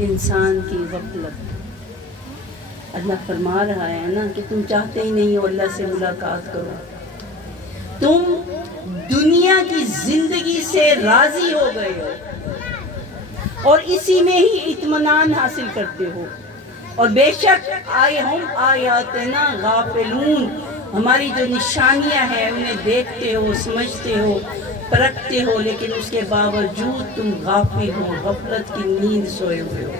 انسان کی غفلت۔ اللہ فرما رہا ہے نا کہ تم چاہتے ہی نہیں ہو اللہ سے ملاقات کرو، تم دنیا کی زندگی سے راضی ہو گئے ہو اور اسی میں ہی اطمینان حاصل کرتے ہو، اور بے شک ہم آیاتنا غافلون، ہماری جو نشانیاں ہیں انہیں دیکھتے ہو، سمجھتے ہو، پرکھتے ہو، لیکن اس کے باوجود تم غافل ہو، غفلت کی نیند سوئے ہوئے ہو۔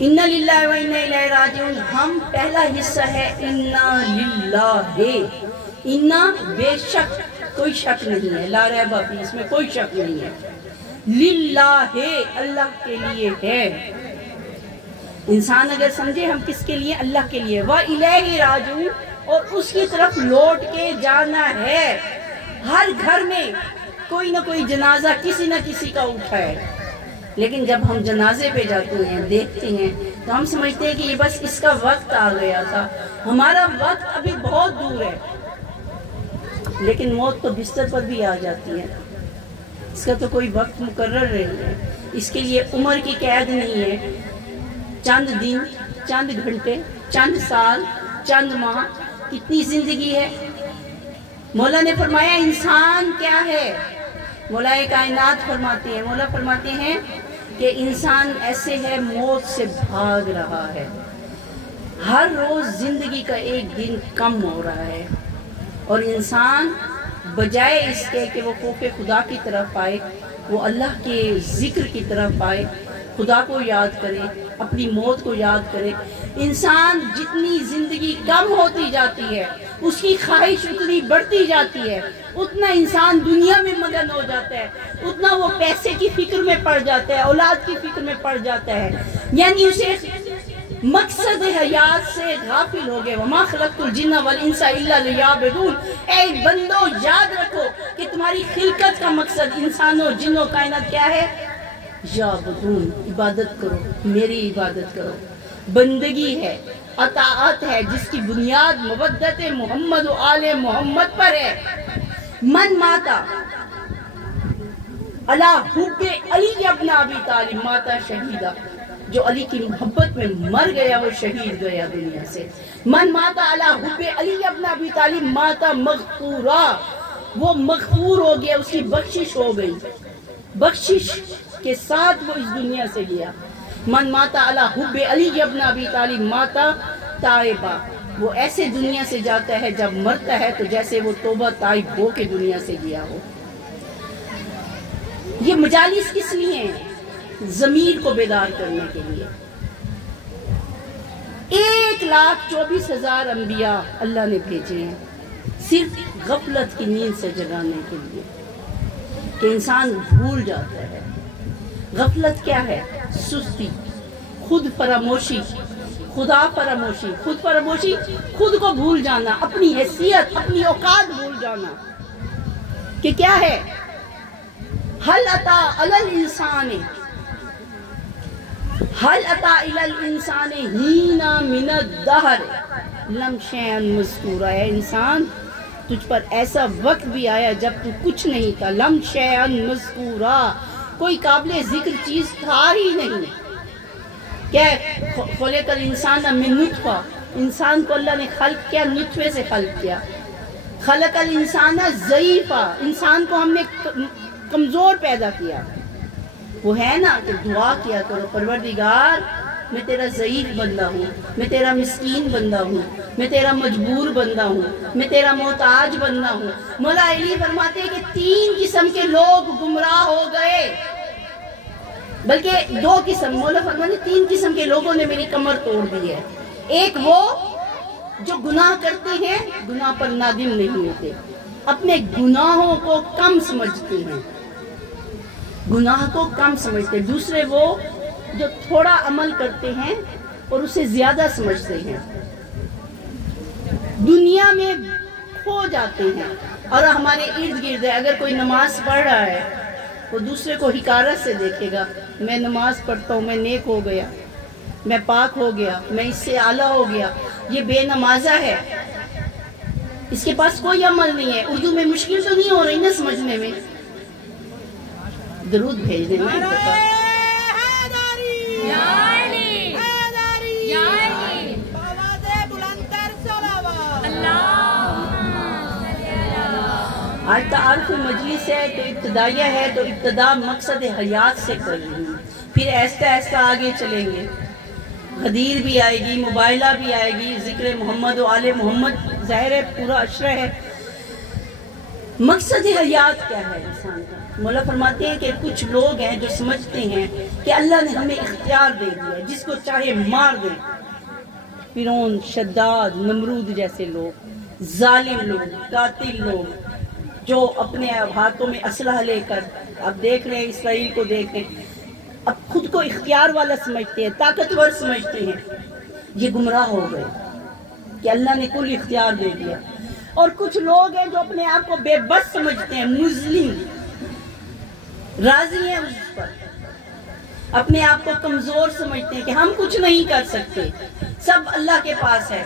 اِنَّا لِلَّهِ وَإِنَّا إِلَيْهِ رَاجِعُونَ، ہم پہلا حصہ ہے اِنَّا لِلَّهِ، اِنَّا بے شک، کوئی شک نہیں ہے، لا ریب فیہ، اس میں کوئی شک نہیں ہے، لِلَّهِ اللہ کے لیے ہے۔ انسان اگر سمجھے ہم کس کے لیے، اللہ کے لیے، وَإِلَيْهِ رَاجِعُونَ، اور اس کی طرف لوٹ کے جانا ہے۔ ہر گھر میں کوئی نہ کوئی جنازہ کسی نہ کسی کا اٹھا ہے، لیکن جب ہم جنازے پہ جاتے ہیں، دیکھتے ہیں، تو ہم سمجھتے ہیں کہ یہ بس اس کا وقت آ گیا تھا، ہمارا وقت ابھی بہت دور ہے، لیکن موت تو بستر پر بھی آ جاتی ہے، اس کا تو کوئی وقت مقرر نہیں ہے، اس کے لیے عمر کی قید نہیں ہے، چند دن، چند گھنٹے، چند سال، چند ماہ، کتنی زندگی ہے۔ مولا نے فرمایا انسان کیا ہے، مولا کائنات فرماتے ہیں، مولا فرماتے ہیں کہ انسان ایسے ہے موت سے بھاگ رہا ہے، ہر روز زندگی کا ایک دن کم ہو رہا ہے، اور انسان بجائے اس کے کہ وہ خوف خدا کی طرف آئے، وہ اللہ کے ذکر کی طرف آئے، خدا کو یاد کرے، اپنی موت کو یاد کرے، انسان جتنی زندگی کم ہوتی جاتی ہے اس کی خواہش اتنی بڑھتی جاتی ہے، اتنا انسان دنیا میں مگن ہو جاتا ہے، اتنا وہ پیسے کی فکر میں پڑ جاتا ہے، اولاد کی فکر میں پڑ جاتا ہے، یعنی اسے مقصد حیات سے غافل ہو گئے۔ وَمَا خَلَقْتُ الْجِنَّ وَالْإِنسَ إِلَّا لِيَعْبُدُونَ، اے بندو یاد رکھو کہ تمہاری خلقت کا مقصد انسانوں جنوں کائنات کیا ہے، یعبدون، عبادت کرو، میری عبادت کرو، بندگی ہے، اطاعت ہے، جس کی بنیاد مودت محمد و آل محمد پر ہے۔ من ماتا علی حب علی ابن ابی طالب ماتا شہیدہ، جو علی کی محبت میں مر گیا وہ شہید گیا دنیا سے۔ من ماتا علی حب علی ابن ابی طالب ماتا مغفورا، وہ مغفور ہو گیا، اس کی بخشش ہو گئی، بخشش کے ساتھ وہ اس دنیا سے گیا۔ من ماتا علی حب علی ابن ابی طالب ماتا تائبہ، وہ ایسے دنیا سے جاتا ہے جب مرتا ہے تو جیسے وہ توبہ تائب ہو کے دنیا سے گیا ہو۔ یہ مجالس کس لیے ہیں؟ ضمیر کو بیدار کرنے کے لیے۔ 1,24,000 انبیاء اللہ نے بھیجے ہیں صرف غفلت کی نیند سے جگانے کے لیے، کہ انسان بھول جاتا ہے۔ غفلت کیا ہے؟ سستی، خود فراموشی، خدا فراموشی، خود فراموشی، خود کو بھول جانا، اپنی حیثیت، اپنی اوقات بھول جانا، کہ کیا ہے، حل اتا علی الانسان، حل اتا علی الانسان ہینا من الدہر لم شیئا مذکورا، اے انسان تجھ پر ایسا وقت بھی آیا جب تو کچھ نہیں تھا، لم شیئا مذکورا، کوئی قابل ذکر چیز تھا ہی نہیں۔ کیا خلق الانسان من نطفہ، انسان کو اللہ نے خلق کیا نطفے سے خلق کیا۔ خلق الانسان ضعیفا، انسان کو ہم نے کمزور پیدا کیا۔ وہ ہے نا کہ دعا کیا کرو، پروردگار میں تیرا ضعیف بندہ ہوں، میں تیرا مسکین بندہ ہوں، میں تیرا مجبور بندہ ہوں، میں تیرا محتاج بندہ ہوں۔ مولا علی فرماتے ہیں کہ 3 قسم کے لوگ گمراہ ہو گئے، بلکہ 2 قسم، مولا فرماتے ہیں 3 قسم کے لوگوں نے میری کمر توڑ دی ہے۔ ایک وہ جو گناہ کرتے ہیں، گناہ پر نادم نہیں ہوتے، اپنے گناہوں کو کم سمجھتے ہیں، گناہ کو کم سمجھتے ہیں۔ دوسرے وہ جو تھوڑا عمل کرتے ہیں اور اسے زیادہ سمجھتے ہیں، دنیا میں کھو جاتے ہیں، اور ہمارے ارد گرد ہے، اگر کوئی نماز پڑھ رہا ہے وہ دوسرے کو حقارت سے دیکھے گا، میں نماز پڑھتا ہوں، میں نیک ہو گیا، میں پاک ہو گیا، میں اس سے اعلیٰ ہو گیا، یہ بے نمازہ ہے، اس کے پاس کوئی عمل نہیں ہے۔ اردو میں مشکل تو نہیں ہو رہی نا سمجھنے میں؟ درود بھیج دینا ایک دفعہ۔ آج تعارف مجلس ہے تو ابتدائیہ ہے، تو ابتدا مقصد حیات سے کر رہی ہوں، پھر ایسا ایسا آگے چلیں گے، غدیر بھی آئے گی، مباہلہ بھی آئے گی، ذکر محمد و آل محمد، ظاہر ہے پورا عشرہ ہے۔ مقصد حیات کیا ہے انسان کا؟ مولا فرماتے ہیں کہ کچھ لوگ ہیں جو سمجھتے ہیں کہ اللہ نے ہمیں اختیار دے دیا، جس کو چاہے مار دے۔ فرعون، شداد، نمرود جیسے لوگ، ظالم لوگ، قاتل لوگ، جو اپنے ہاتھوں میں اسلحہ لے کر، اب دیکھ رہے ہیں اسرائیل کو دیکھ رہے ہیں، اب خود کو اختیار والا سمجھتے ہیں، طاقتور سمجھتے ہیں، یہ گمراہ ہو گئے کہ اللہ نے کل اختیار دے دیا۔ اور کچھ لوگ ہیں جو اپنے آپ کو بے بس سمجھتے ہیں، مظلم، راضی ہیں اس پر، اپنے آپ کو کمزور سمجھتے ہیں کہ ہم کچھ نہیں کر سکتے، سب اللہ کے پاس ہے۔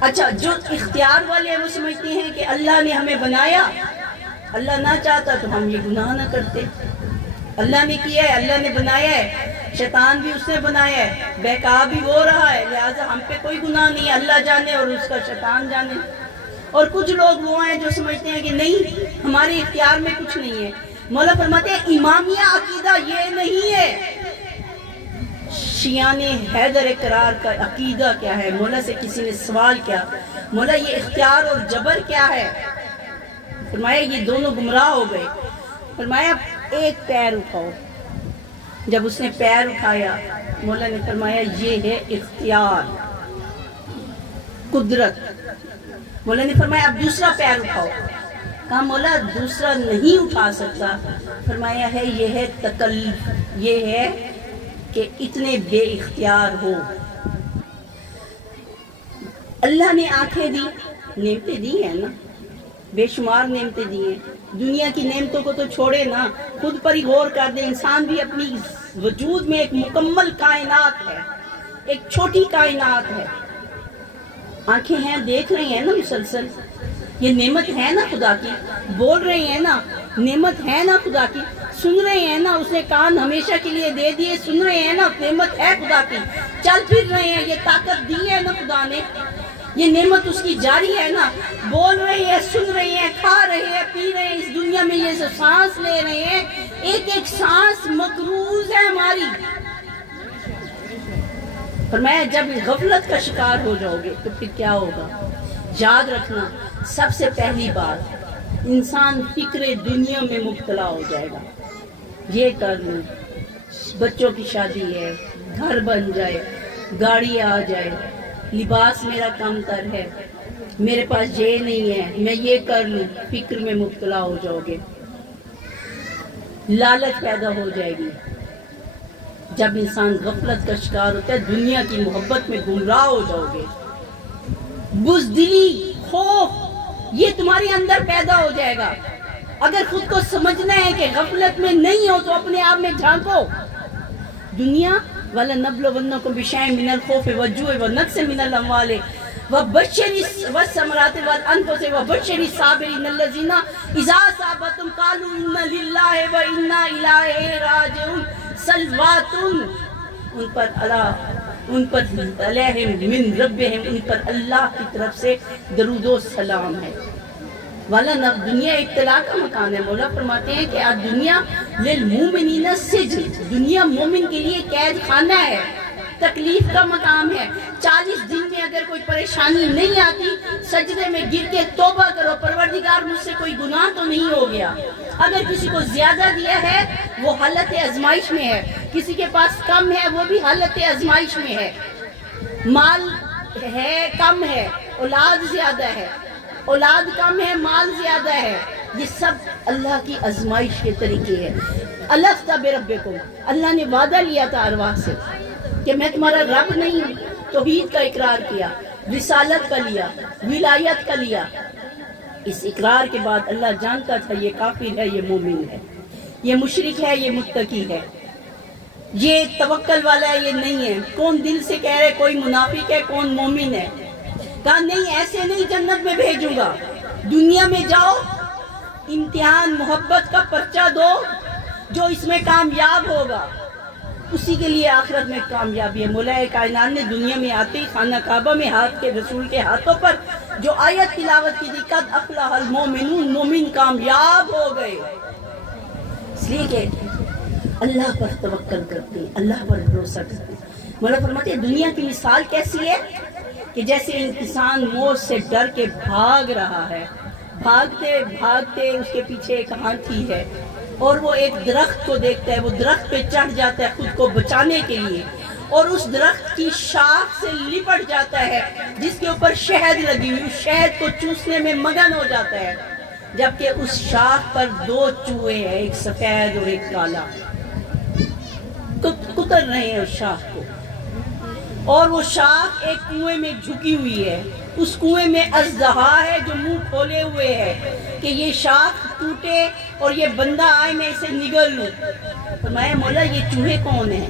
اچھا، جو اختیار والے ہیں وہ سمجھتے ہیں کہ اللہ نے ہمیں بنایا، اللہ نہ چاہتا تو ہم یہ گناہ نہ کرتے، اللہ نے کیا ہے، اللہ نے بنایا ہے، شیطان بھی اس نے بنایا ہے، بہکا بھی وہ رہا ہے، لہٰذا ہم پہ کوئی گناہ نہیں، اللہ جانے اور اس کا شیطان جانے۔ اور کچھ لوگ وہ ہیں جو سمجھتے ہیں کہ نہیں، ہمارے اختیار میں کچھ نہیں ہے۔ مولا فرماتے ہیں امامیہ عقیدہ یہ نہیں ہے۔ شیعان حیدر قرار کا عقیدہ کیا ہے؟ مولا سے کسی نے سوال کیا، مولا یہ اختیار اور جبر کیا ہے؟ فرمایا یہ دونوں گمراہ ہو گئے۔ فرمایا ایک پیر اٹھاؤ۔ جب اس نے پیر اٹھایا، مولا نے فرمایا یہ ہے اختیار، قدرت۔ مولا نے فرمایا اب دوسرا پیر اٹھاؤ۔ کہا مولا دوسرا نہیں اٹھا سکتا۔ فرمایا ہے یہ ہے تکلف، یہ ہے کہ اتنے بے اختیار ہو۔ اللہ نے آنکھیں دی، نعمتیں دی ہیں نا، بے شمار نعمتیں دی ہیں، دنیا کی نعمتوں کو تو چھوڑے نا، خود پر ہی غور کر دے، انسان بھی اپنی وجود میں ایک مکمل کائنات ہے، ایک چھوٹی کائنات ہے۔ آنکھیں ہیں، دیکھ رہی ہیں نا مسلسل، یہ نعمت ہے نا خدا کی، بول رہے ہیں نا، نعمت ہے نا خدا کی، سن رہے ہیں نا، اس نے کان ہمیشہ کے لیے دے دیے، سن رہے ہیں نا، نعمت ہے خدا کی، چل پھر رہے ہیں، یہ طاقت دی ہے نا خدا نے، یہ نعمت اس کی جاری ہے نا، بول رہے ہیں، سن رہے ہیں، کھا رہے ہیں، پی رہے ہیں، اس دنیا میں یہ سانس لے رہے ہیں، ایک ایک سانس مقروض ہے ہماری۔ فرمایا جب غفلت کا شکار ہو جاؤ گے تو پھر کیا ہوگا؟ یاد رکھنا، سب سے پہلی بات، انسان فکر دنیا میں مبتلا ہو جائے گا، یہ کر لوں، بچوں کی شادی ہے، گھر بن جائے، گاڑی آ جائے، لباس میرا کم تر ہے، میرے پاس یہ نہیں ہے، میں یہ کر لوں، فکر میں مبتلا ہو جاؤ گے، لالچ پیدا ہو جائے گی۔ جب انسان غفلت کا شکار ہوتا ہے، دنیا کی محبت میں گمراہ ہو جاؤ گے، بزدلی، خوف، یہ تمہارے اندر پیدا ہو جائے گا۔ اگر خود کو سمجھنا ہے کہ غفلت میں نہیں ہو تو اپنے آپ میں جھانکو۔ دنیا وَلَنَبْلُوَنَّكُمْ بِشَيْءٍ مِّنَ الْخَوْفِ وَالْجُوعِ وَنَقْصٍ مِّنَ الْأَمْوَالِ وَالثَّمَرَاتِ وَالْأَنفُسِ وَبَشِّرِ الصَّابِرِينَ الَّذِينَ إِذَا أَصَابَتْهُمْ قَالُوا إِنَّا لِلَّهِ وَإِنَّا إِلَيْهِ راجعون۔ صلوات ان پر علیہم من ربہم، ان پر اللہ کی طرف سے درود و سلام ہے۔ والا دنیا ابتلا کا مکان ہے۔ مولا فرماتے ہیں کہ آج دنیا للمومنین سجن، دنیا مومن کے لیے قید خانہ ہے، تکلیف کا مقام ہے۔ 40 دن میں اگر کوئی پریشانی نہیں آتی، سجدے میں گر کے توبہ کرو، پروردگار مجھ سے کوئی گناہ تو نہیں ہو گیا۔ اگر کسی کو زیادہ دیا ہے وہ حالت ازمائش میں ہے، کسی کے پاس کم ہے وہ بھی حالت ازمائش میں ہے، مال ہے کم ہے، اولاد زیادہ ہے، اولاد کم ہے، مال زیادہ ہے، یہ سب اللہ کی ازمائش کے طریقے ہیں۔ الست بربکم، اللہ نے وعدہ لیا تھا ارواح سے کہ میں تمہارا رب نہیں ہوں، توحید کا اقرار کیا، رسالت کا لیا، ولایت کا لیا۔ اس اقرار کے بعد اللہ جانتا تھا یہ کافر ہے، یہ مومن ہے، یہ مشرک ہے، یہ متقی ہے، یہ توکل والا ہے، یہ نہیں ہے۔ کون دل سے کہہ رہے کوئی منافق ہے، کون مومن ہے؟ کہا نہیں، ایسے نہیں جنت میں بھیجوں گا، دنیا میں جاؤ، امتحان محبت کا پرچہ دو، جو اس میں کامیاب ہوگا اسی کے لیے آخرت میں کامیابی ہے۔ مولا کائنات نے دنیا میں آتے ہی خانہ کعبہ میں ہاتھ کے رسول کے ہاتھوں پر جو آیت تلاوت کی تھی، قد افلح المومنون، مومن کامیاب ہو گئے، اس لیے کہ اللہ پر توکل کرتے، اللہ پر بھروسہ کرتے۔ مولا فرماتے ہیں دنیا کی مثال کیسی ہے کہ جیسے انسان موت سے ڈر کے بھاگ رہا ہے، بھاگتے بھاگتے اس کے پیچھے ایک ہاتھی ہے اور وہ ایک درخت کو دیکھتا ہے، وہ درخت پہ چڑھ جاتا ہے خود کو بچانے کے لیے، اور اس درخت کی شاخ سے لپٹ جاتا ہے جس کے اوپر شہد لگی ہوئی، اس شہد کو چوسنے میں مگن ہو جاتا ہے، جبکہ اس شاخ پر دو چوہے ہیں، ایک سفید اور ایک کالا، کتر رہے ہیں اس شاخ کو، اور وہ شاخ ایک کنویں میں جھکی ہوئی ہے، اس کنویں میں اژدہا ہے جو منہ کھولے ہوئے ہے کہ یہ شاخ ٹوٹے اور یہ بندہ آئے میں اسے نگل لوں۔ فرمایا مولا یہ چوہے کون ہیں،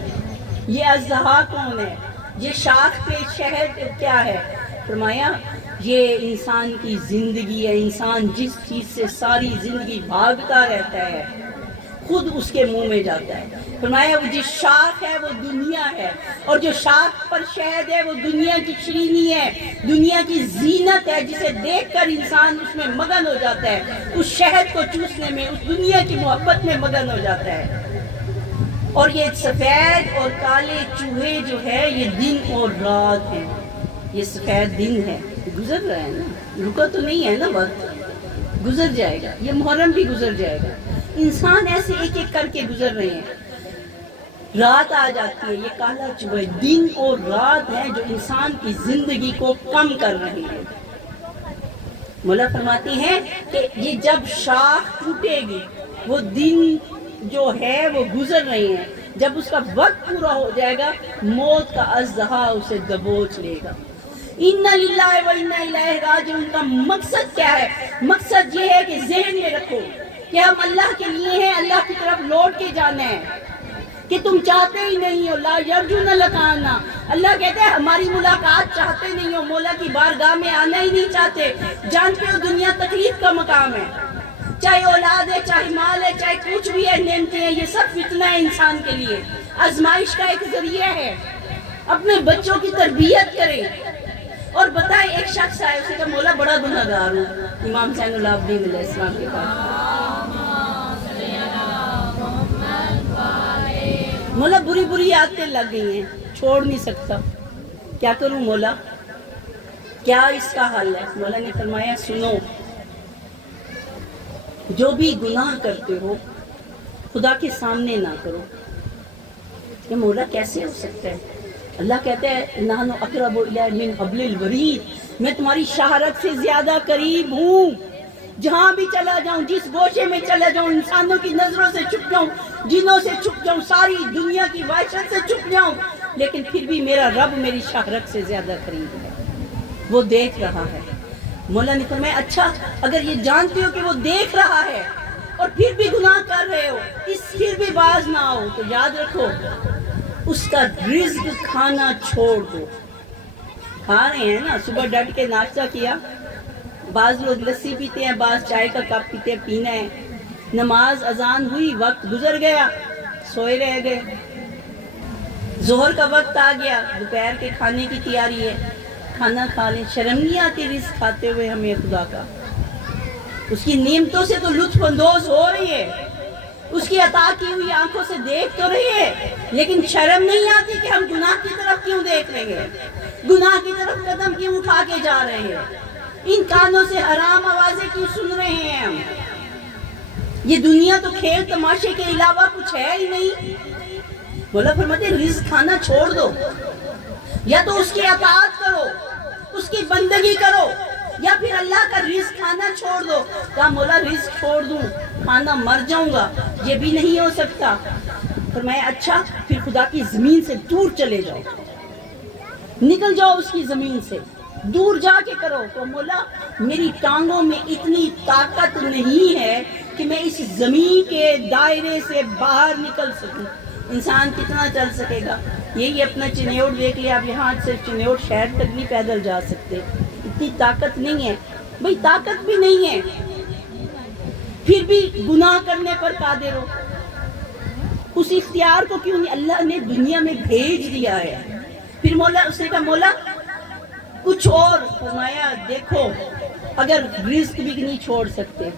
یہ اژدہا کون ہے، یہ شاخ پہ شہد کیا ہے؟ فرمایا یہ انسان کی زندگی ہے، انسان جس چیز سے ساری زندگی بھاگتا رہتا ہے خود اس کے منہ میں جاتا ہے۔ فرمایا وہ جس شاخ ہے وہ دنیا ہے، اور جو شاخ پر شہد ہے وہ دنیا کی شیرینی ہے، دنیا کی زینت ہے، جسے دیکھ کر انسان اس میں مگن ہو جاتا ہے، اس شہد کو چوسنے میں، اس دنیا کی محبت میں مگن ہو جاتا ہے۔ اور یہ سفید اور کالے چوہے جو ہے یہ دن اور رات ہیں، یہ سفید دن ہے، گزر رہا ہے نا، رکا تو نہیں ہے نا، وقت گزر جائے گا، یہ محرم بھی گزر جائے گا، انسان ایسے ایک ایک کر کے گزر رہے ہیں، رات آ جاتی ہے، یہ کالا چوہا، دن اور رات ہیں جو انسان کی زندگی کو کم کر رہے ہیں۔ مولا فرماتے ہیں کہ یہ جب شاخ ٹوٹے گی، وہ دن جو ہے وہ گزر رہے ہیں، جب اس کا وقت پورا ہو جائے گا موت کا اژدہا اسے دبوچ لے گا۔ اِنَّ لِلَّهِ وَإِنَّا إِلَيْهِ رَاجِعُونَ کا مقصد کیا ہے؟ مقصد یہ ہے کہ ذہن میں رکھو کہ ہم اللہ کے لیے ہیں، اللہ کی طرف لوٹ کے جانا ہے، کہ تم چاہتے ہی نہیں ہو، لا یرجون لقاءنا، اللہ کہتے ہیں ہماری ملاقات چاہتے نہیں ہو، مولا کی بارگاہ میں آنا ہی نہیں چاہتے، جانتے ہو دنیا تکلیف کا مقام ہے، چاہے اولاد ہے، چاہے مال ہے، چاہے کچھ بھی ہے، نعمتیں ہیں، یہ سب فتنہ ہے انسان کے لیے، آزمائش کا ایک ذریعہ ہے۔ اپنے بچوں کی تربیت کریں اور بتائیں، ایک شخص آئے اسے کہا مولا بڑا گناہگار ہوں، امام حسین العابدین علیہ السلام کے پاس، مولا بری بری عادتیں لگ گئی ہیں، چھوڑ نہیں سکتا، کیا کروں مولا، کیا اس کا حل ہے؟ مولا نے فرمایا سنو، جو بھی گناہ کرتے ہو خدا کے سامنے نہ کرو۔ کہ مولا کیسے ہو سکتا ہے؟ اللہ کہتا ہے نحن اقرب الیہ من حبل الورید، میں تمہاری شہرت سے زیادہ قریب ہوں، جہاں بھی چلا جاؤں، جس گوشے میں چلا جاؤں، انسانوں کی نظروں سے چھپ جاؤں، جنوں سے چھپ جاؤں، ساری دنیا کی وحشت سے چھپ جاؤں، لیکن پھر بھی میرا رب میری شہرت سے زیادہ قریب ہے، وہ دیکھ رہا ہے۔ مولا نے فرمایا اچھا اگر یہ جانتے ہو کہ وہ دیکھ رہا ہے اور پھر بھی گناہ کر رہے ہو، پھر بھی باز نہ ہو، تو یاد رکھو اس کا رزق کھانا چھوڑ دو۔ کھا رہے ہیں نا، صبح ڈٹ کے ناشتہ کیا، بعض لوگ لسی پیتے ہیں، بعض چائے کا کپ پیتے ہیں، پینا ہے، نماز اذان ہوئی، وقت گزر گیا، سوئے رہ گئے، ظہر کا وقت آ گیا، دوپہر کے کھانے کی تیاری ہے، کھانا کھا لیں، شرم نہیں آتی رزق کھاتے ہوئے ہمیں خدا کا؟ اس کی نعمتوں سے تو لطف اندوز ہو رہی ہے، اس کی عطا کی ہوئی آنکھوں سے دیکھ تو رہی ہے، لیکن شرم نہیں آتی کہ ہم گناہ کی طرف کیوں دیکھ رہے ہیں، گناہ کی طرف قدم کیوں اٹھا کے جا رہے ہیں، ان کانوں سے حرام آوازیں کیوں سن رہے ہیں ہم؟ یہ دنیا تو کھیل تماشے کے علاوہ کچھ ہے ہی نہیں۔ مولا فرماتے ہیں رزق کھانا چھوڑ دو، یا تو اس کی اطاعت کرو، اس کی بندگی کرو، یا پھر اللہ کا رزق کھانا چھوڑ دو۔ کہا مولا رزق چھوڑ دوں، کھانا مر جاؤں گا، یہ بھی نہیں ہو سکتا۔ فرمایا اچھا پھر خدا کی زمین سے دور چلے جاؤ، نکل جاؤ اس کی زمین سے، دور جا کے کرو۔ تو مولا میری ٹانگوں میں اتنی طاقت نہیں ہے کہ میں اس زمین کے دائرے سے باہر نکل سکوں۔ انسان کتنا چل سکے گا؟ یہی اپنا چنیوٹ دیکھ لیا، آپ یہاں سے چنیوٹ شہر تک نہیں پیدل جا سکتے، اتنی طاقت نہیں ہے۔ بھئی طاقت بھی نہیں ہے، پھر بھی گناہ کرنے پر قادر ہو۔ اس اختیار کو کیوں نہیں اللہ نے دنیا میں بھیج دیا ہے؟ پھر مولا اس نے کہا مولا کچھ اور، فرمایا دیکھو اگر رزق بھی نہیں چھوڑ سکتے،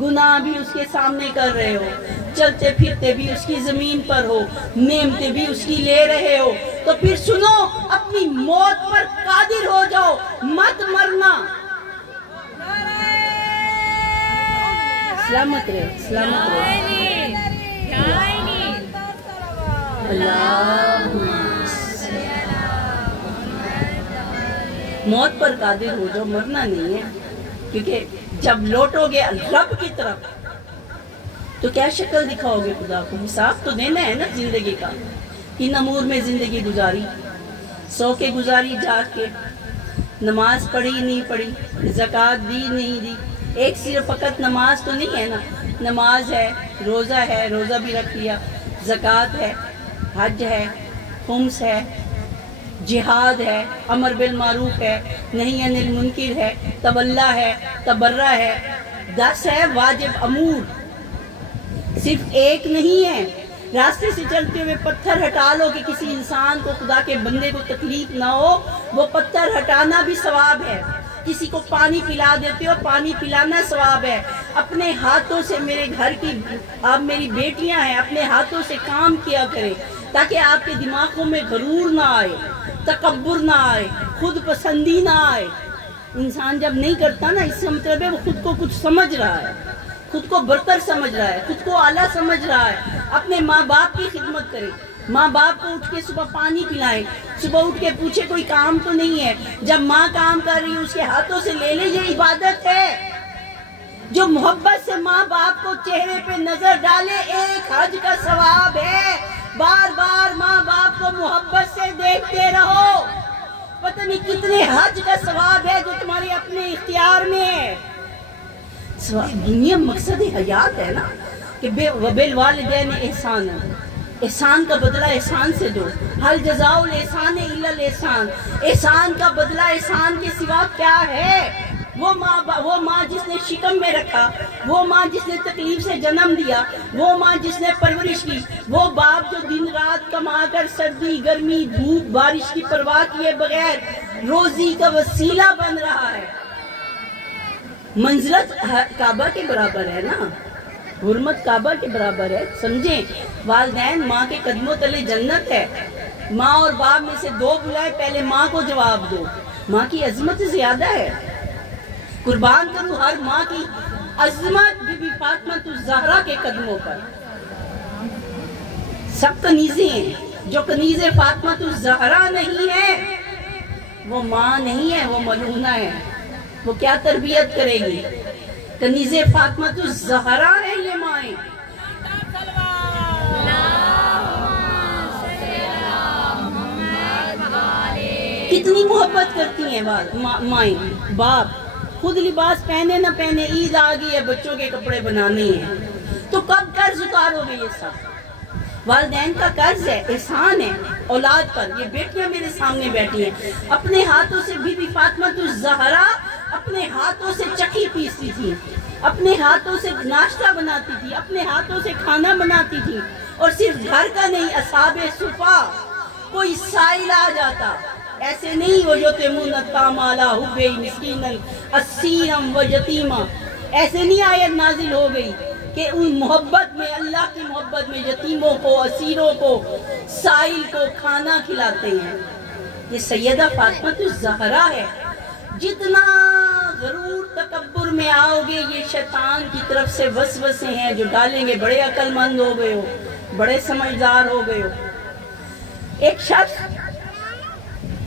گناہ بھی اس کے سامنے کر رہے ہو، چلتے پھرتے بھی اس کی زمین پر ہو، نعمتیں بھی اس کی لے رہے ہو، تو پھر سنو اپنی موت پر قادر ہو جاؤ، مت مرنا۔ سلامت رہے، سلامت رہے۔ موت پر قادر ہو جاؤ، مرنا نہیں ہے، کیونکہ جب لوٹو گے رب کی طرف تو کیا شکل دکھاؤ گے خدا کو؟ حساب تو دینا ہے نا زندگی کا، کن امور میں زندگی گزاری، سو کے گزاری، جاگ کے، نماز پڑھی نہیں پڑھی، زکوٰۃ دی نہیں دی، ایک صرف فقط نماز تو نہیں ہے نا، نماز ہے، روزہ بھی رکھ لیا، زکوٰۃ ہے، حج ہے، خمس ہے، جہاد ہے، امر بالمعروف ہے، نہی عن المنکر ہے، تولا ہے، تبرہ ہے، 10 ہے واجب امور، صرف ایک نہیں ہے۔ راستے سے چلتے ہوئے پتھر ہٹا لو کہ کسی انسان کو، خدا کے بندے کو تکلیف نہ ہو، وہ پتھر ہٹانا بھی ثواب ہے۔ کسی کو پانی پلا دیتے ہو، پانی پلانا ثواب ہے۔ اپنے ہاتھوں سے، میرے گھر کی آپ میری بیٹیاں ہیں، اپنے ہاتھوں سے کام کیا کریں تاکہ آپ کے دماغوں میں غرور نہ آئے، تکبر نہ آئے، خود پسندی نہ آئے۔ انسان جب نہیں کرتا نا، اس سے مطلب ہے وہ خود کو کچھ سمجھ رہا ہے، خود کو برتر سمجھ رہا ہے، خود کو اعلیٰ سمجھ رہا ہے۔ اپنے ماں باپ کی خدمت کرے، ماں باپ کو اٹھ کے صبح پانی پلائے، صبح اٹھ کے پوچھے کوئی کام تو نہیں ہے، جب ماں کام کر رہی ہے اس کے ہاتھوں سے لے لے، یہ عبادت ہے۔ جو محبت سے ماں باپ کو چہرے پہ نظر ڈالے، ایک حج کا ثواب ہے۔ بار بار ماں باپ کو محبت سے دیکھتے رہو، پتہ نہیں کتنے حج کا ثواب ہے جو تمہارے اپنے اختیار میں ہے۔ دنیا مقصد حیات ہے نا کہ وبالوالدین احسانا، احسان کا بدلہ احسان سے دو، حل جزاء الاحسان الا الاحسان، احسان کا بدلہ احسان کے سوا کیا ہے؟ وہ ماں جس نے شکم میں رکھا، وہ ماں جس نے تکلیف سے جنم دیا، وہ ماں جس نے پرورش کی، وہ باپ جو دن رات کما کر سردی گرمی دھوپ بارش کی پرواہ کیے بغیر روزی کا وسیلہ بن رہا ہے۔ منزلت کعبہ کے برابر ہے نا، حرمت کعبہ کے برابر ہے، سمجھیں۔ والدین ماں کے قدموں تلے جنت ہے۔ ماں اور باپ میں سے دو بلائے، پہلے ماں کو جواب دو۔ ماں کی عظمت زیادہ ہے، قربان کروں ہر ماں کی عظمت بی بی فاطمہ الزہرا کے قدموں پر۔ سب کنیزیں ہیں، جو کنیز فاطمہ الزہرا نہیں ہے وہ ماں نہیں ہے، وہ ملعونہ ہے۔ وہ کیا تربیت کرے گی؟ کنیز فاطمہ الزہرا ہے یہ مائیں۔ کتنی محبت کرتی ہیں مائیں، باپ خود لباس پہنے نہ پہنے، عید آ گئی ہے بچوں کے کپڑے بنانے ہیں، تو کب قرض اتارو گے؟ یہ سب والدین کا قرض ہے، احسان ہے اولاد پر۔ یہ بیٹیاں میرے سامنے بیٹھی ہیں، اپنے ہاتھوں سے بی بی فاطمہ الزہرا اپنے ہاتھوں سے چکی پیستی تھی، اپنے ہاتھوں سے ناشتہ بناتی تھی، اپنے ہاتھوں سے کھانا بناتی تھی، اور صرف گھر کا نہیں، اصحاب صفا، کوئی سائل آ جاتا ایسے نہیں، وہ یتیمون الطعام علی حبہ مسکینا اسیرا و یتیما، ایسے نہیں آیت نازل ہو گئی کہ ان محبت میں، اللہ کی محبت میں یتیموں کو، اسیروں کو، سائل کو کھانا کھلاتے ہیں۔ یہ سیدہ فاطمہ الزہرا ہے۔ جتنا غرور تکبر میں آؤ گے، یہ شیطان کی طرف سے وسوسے ہیں جو ڈالیں گے، بڑے عقل مند ہو گئے ہو، بڑے سمجھدار ہو گئے ہو۔ ایک شخص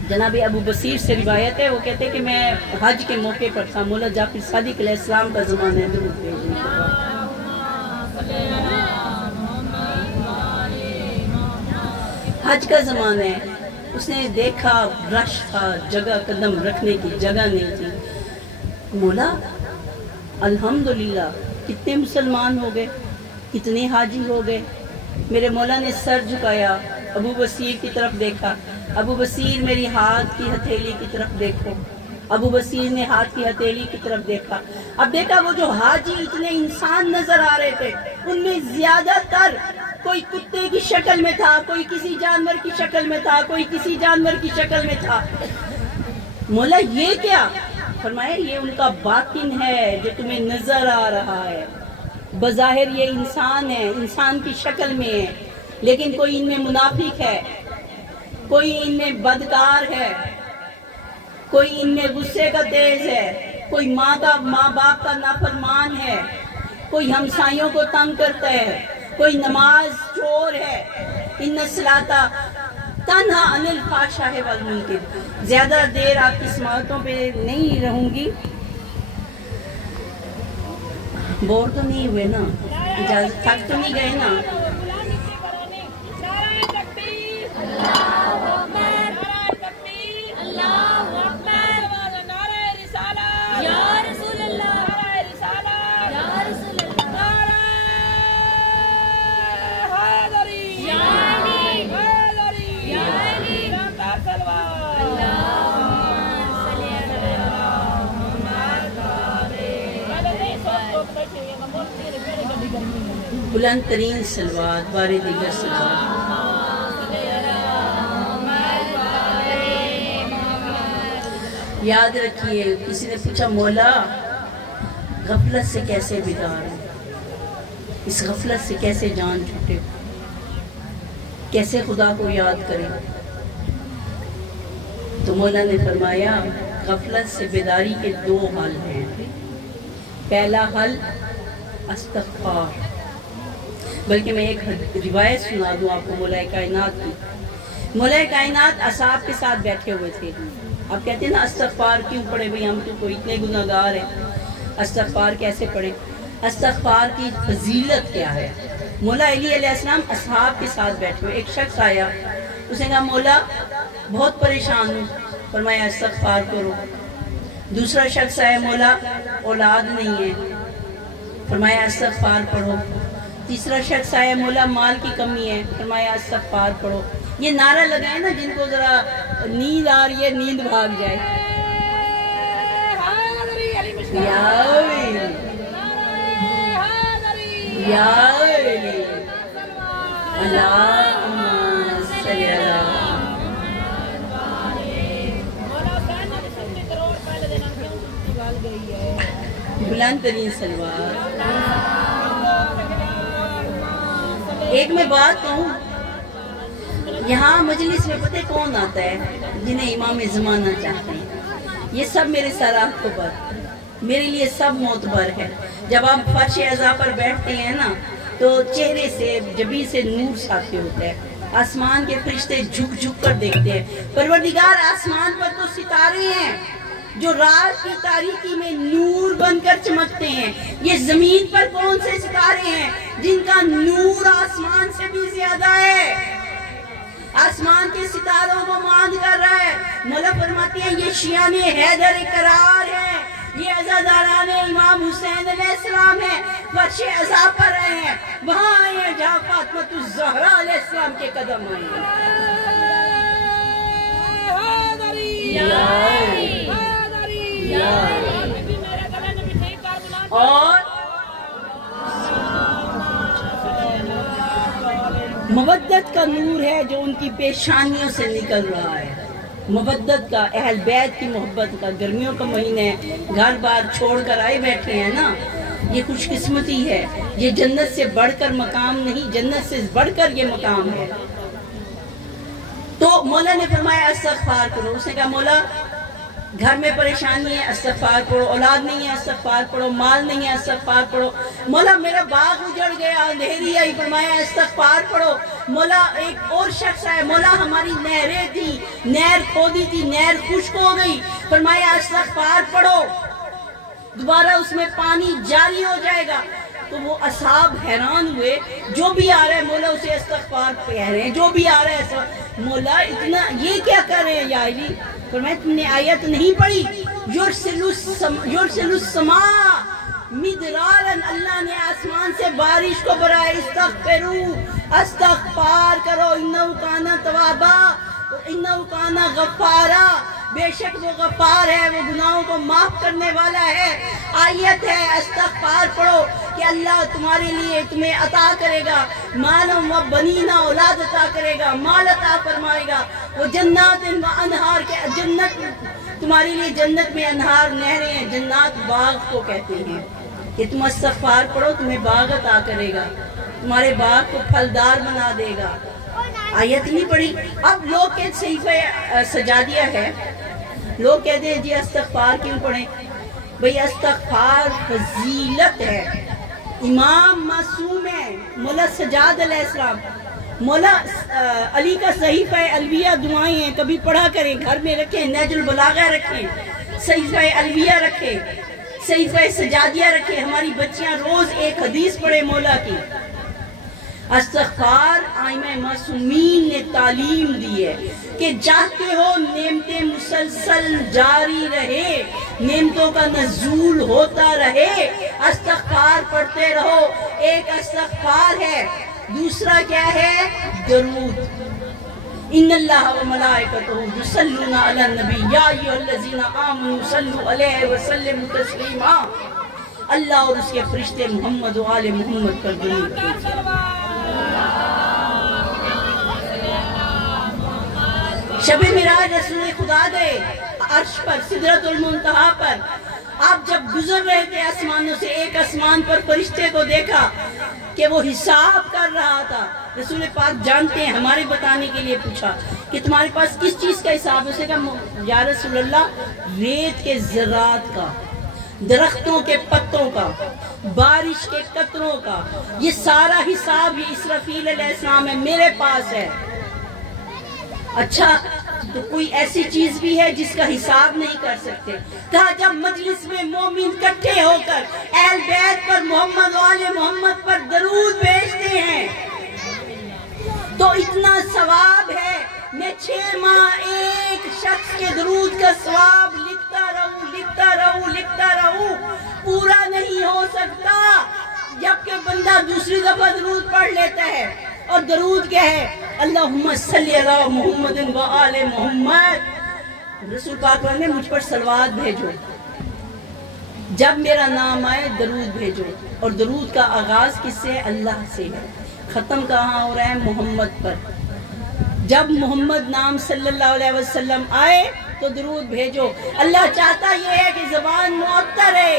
جناب ابو بصیر سے روایت ہے، وہ کہتے ہیں کہ میں حج کے موقع پر تھا، مولا جعفر صادق علیہ السلام کا زمانہ ہے، حج کا زمانہ ہے۔ اس نے دیکھا رش تھا، جگہ قدم رکھنے کی جگہ نہیں تھی۔ مولا الحمدللہ کتنے مسلمان ہو گئے، کتنے حاجی ہو گئے۔ میرے مولا نے سر جھکایا، ابو بصیر کی طرف دیکھا، ابو بصیر میری ہاتھ کی ہتھیلی کی طرف دیکھو۔ ابو بصیر نے ہاتھ کی ہتھیلی کی طرف دیکھا، اب دیکھا وہ جو حاجی اتنے انسان نظر آ رہے تھے، ان میں زیادہ تر کوئی کتے کی شکل میں تھا، کوئی کسی جانور کی شکل میں تھا، کوئی کسی جانور کی شکل میں تھا۔ مولا یہ کیا؟ فرمایا یہ ان کا باطن ہے جو تمہیں نظر آ رہا ہے، بظاہر یہ انسان ہے، انسان کی شکل میں ہے، لیکن کوئی ان میں منافق ہے، کوئی ان میں بدکار ہے، کوئی ان میں غصے کا تیز ہے، کوئی ماں باپ کا نافرمان ہے، کوئی ہمسایوں کو تنگ کرتا ہے، کوئی نماز چور ہے۔ ان الصلاۃ تنہا عن الفحشاء والمنکر۔ زیادہ دیر آپ کی سماعتوں پہ نہیں رہوں گی، بور تو نہیں ہوئے نا، اجازت تھک تو نہیں گئے نا؟ بلند ترین صلوات، بار دیگر صلوات۔ یاد رکھیے، کسی نے پوچھا مولا غفلت سے کیسے بیدار ہوں، اس غفلت سے کیسے جان چھوٹے، کیسے خدا کو یاد کریں؟ تو مولا نے فرمایا غفلت سے بیداری کے دو حل ہیں۔ پہلا حل استغفار، بلکہ میں ایک روایت سنا دوں آپ کو مولا کائنات کی۔ مولا کائنات اصحاب کے ساتھ بیٹھے ہوئے تھے۔ آپ کہتے ہیں نا استغفار کیوں پڑھے بھئی، ہم تو کوئی اتنے گناہگار ہیں، استغفار کیسے پڑھیں؟ استغفار کی فضیلت کیا ہے؟ مولا علی علیہ السلام اصحاب کے ساتھ بیٹھے ہوئے، ایک شخص آیا، اس نے کہا مولا بہت پریشان ہوں، فرمایا استغفار کرو۔ دوسرا شخص آیا، مولا اولاد نہیں ہے، فرمایا استغفار پڑھو۔ تیسرا شخص آیا، مولا مال کی کمی ہے، فرمایا استغفار پڑھو۔ یہ نعرہ لگائے نا جن کو ذرا نیند آ رہی ہے، نیند بھاگ جائے۔ یا ویلی یا ویلی اللہم صلی اللہ۔ بلند ترین صلوات۔ ایک میں بات کہوں، یہاں مجلس میں پتہ کون آتا ہے؟ جنہیں امام زمانہ چاہتے ہیں۔ یہ سب میرے سراغ کو پر، میرے لیے سب معتبر ہے۔ جب آپ فرش عزا پر بیٹھتے ہیں نا تو چہرے سے جبین سے نور ساتے ہوتا ہے، آسمان کے فرشتے جھک جھک کر دیکھتے ہیں۔ پروردگار آسمان پر تو ستارے ہیں جو رات کی تاریکی میں نور بن کر چمکتے ہیں، یہ زمین پر کون سے ستارے ہیں جن کا نور آسمان سے بھی زیادہ ہے؟ آسمان کے ستاروں کو ماند کر رہا ہے۔ مولا فرماتے ہیں یہ شیعان حیدر قرار ہیں، یہ عزاداران امام حسین علیہ السلام ہیں، فرش عزا پر رہے ہیں، وہاں آئے ہیں جہاں فاطمہ الزہرا علیہ السلام کے قدم آئے ہیں۔ اور مودت کا نور ہے جو ان کی پیشانیوں سے نکل رہا ہے، مودت کا، اہل بیت کی محبت کا۔ گرمیوں کا مہینہ ہے، گھر بار چھوڑ کر آئے بیٹھے ہیں نا، یہ خوش قسمتی ہے، یہ جنت سے بڑھ کر مقام نہیں، جنت سے بڑھ کر یہ مقام ہے۔ تو مولا نے فرمایا استغفار کرو۔ اس نے کہا مولا گھر میں پریشانی ہے، استغفار پڑھو، اولاد نہیں ہے استغفار پڑھو، مال نہیں ہے استغفار پڑھو۔ مولا میرا باغ اجڑ گیا، اندھیری آئی، فرمایا استغفار پڑھو۔ مولا ایک اور شخص ہے، مولا ہماری نہریں تھی، نہر کھودی تھی، نہر خشک ہو گئی، فرمایا استغفار پڑھو، دوبارہ اس میں پانی جاری ہو جائے گا۔ تو وہ اصحاب حیران ہوئے، جو بھی آ رہا ہے مولا اسے استغفار کہہ رہے ہیں، جو بھی آ رہا ہے مولا اتنا یہ کیا کر رہے ہیں یا علی؟ فرمایا تم نے آیت نہیں پڑھی، یرسل السماء مدرارا، اللہ نے آسمان سے بارش کو برائے، استغفروا، استغفار کرو، انہو کان توابا انہو کان غفارا، بے شک وہ غفار ہے، وہ گناہوں کو معاف کرنے والا ہے۔ آیت ہے استغفار پڑھو کہ اللہ تمہارے لیے تمہیں عطا کرے گا۔ مالم و بنینا اولاد عطا کرے گا، مال عطا فرمائے گا، وہ جنات و انہار کے جنت تمہارے لیے جنت میں انہار نہریں ہیں، جنات باغ کو کہتے ہیں کہ تم استغفار پڑھو تمہیں باغ عطا کرے گا، تمہارے باغ کو پھلدار بنا دے گا۔ آیت نہیں پڑھی۔ اب لوگ کہ صحیفہ سجادیہ ہے، لوگ کہتے ہیں جی استغفار کیوں پڑھیں؟ بھئی استغفار فضیلت ہے، امام معصوم ہے مولا سجاد علیہ السلام، مولا علی کا صحیفہ الویہ دعائیں ہیں، کبھی پڑھا کریں، گھر میں رکھیں، نہج البلاغہ رکھیں، صحیفہ الویہ رکھیں، صحیفہ سجادیہ رکھیں، ہماری بچیاں روز ایک حدیث پڑھیں مولا کی۔ استغفار آئمہ معصومین نے تعلیم دی ہے کہ چاہتے ہو نعمتیں مسلسل جاری رہے، نعمتوں کا نزول ہوتا رہے، استغفار پڑھتے رہو۔ ایک استغفار ہے، دوسرا کیا ہے؟ درود۔ ان اللہ و ملائکتہ یصلون علی النبی یا ایھا الذین آمنوا صلوا علیہ وسلموا تسلیما۔ اللہ اور اس کے فرشتے محمد و آل محمد پر درود بھیجیں۔ شب معراج رسول خدا گئے عرش پر، سدرۃ المنتہا پر۔ آپ جب گزر رہے تھے آسمانوں سے، ایک آسمان پر فرشتے کو دیکھا کہ وہ حساب کر رہا تھا۔ رسول پاک جانتے ہیں، ہمارے بتانے کے لیے پوچھا کہ تمہارے پاس کس چیز کا حساب ہے؟ اسے کہا یا رسول اللہ ریت کے ذرات کا، درختوں کے پتوں کا، بارش کے قطروں کا، یہ سارا حساب یہ اسرافیل علیہ السلام ہے، میرے پاس ہے۔ اچھا تو کوئی ایسی چیز بھی ہے جس کا حساب نہیں کر سکتے؟ کہا جب مجلس میں مومن اکٹھے ہو کر اہل بیت پر، محمد و آل محمد پر درود بھیجتے ہیں تو اتنا ثواب ہے، میں 6 ماہ ایک شخص کے درود کا ثواب لکھتا رہوں، پورا نہیں ہو سکتا۔ جبکہ بندہ دوسری دفعہ درود پڑھ لیتا ہے، اور درود کیا ہے؟ اللہم صلی علی محمد و آل محمد۔ رسول پاک نے مجھ پر صلوات بھیجو، جب میرا نام آئے درود بھیجو۔ اور درود کا آغاز کس سے؟ اللہ سے ہے، ختم کہاں ہو رہا ہے؟ محمد پر۔ جب محمد نام صلی اللہ علیہ وسلم آئے تو درود بھیجو۔ اللہ چاہتا یہ ہے کہ زبان معطر ہے،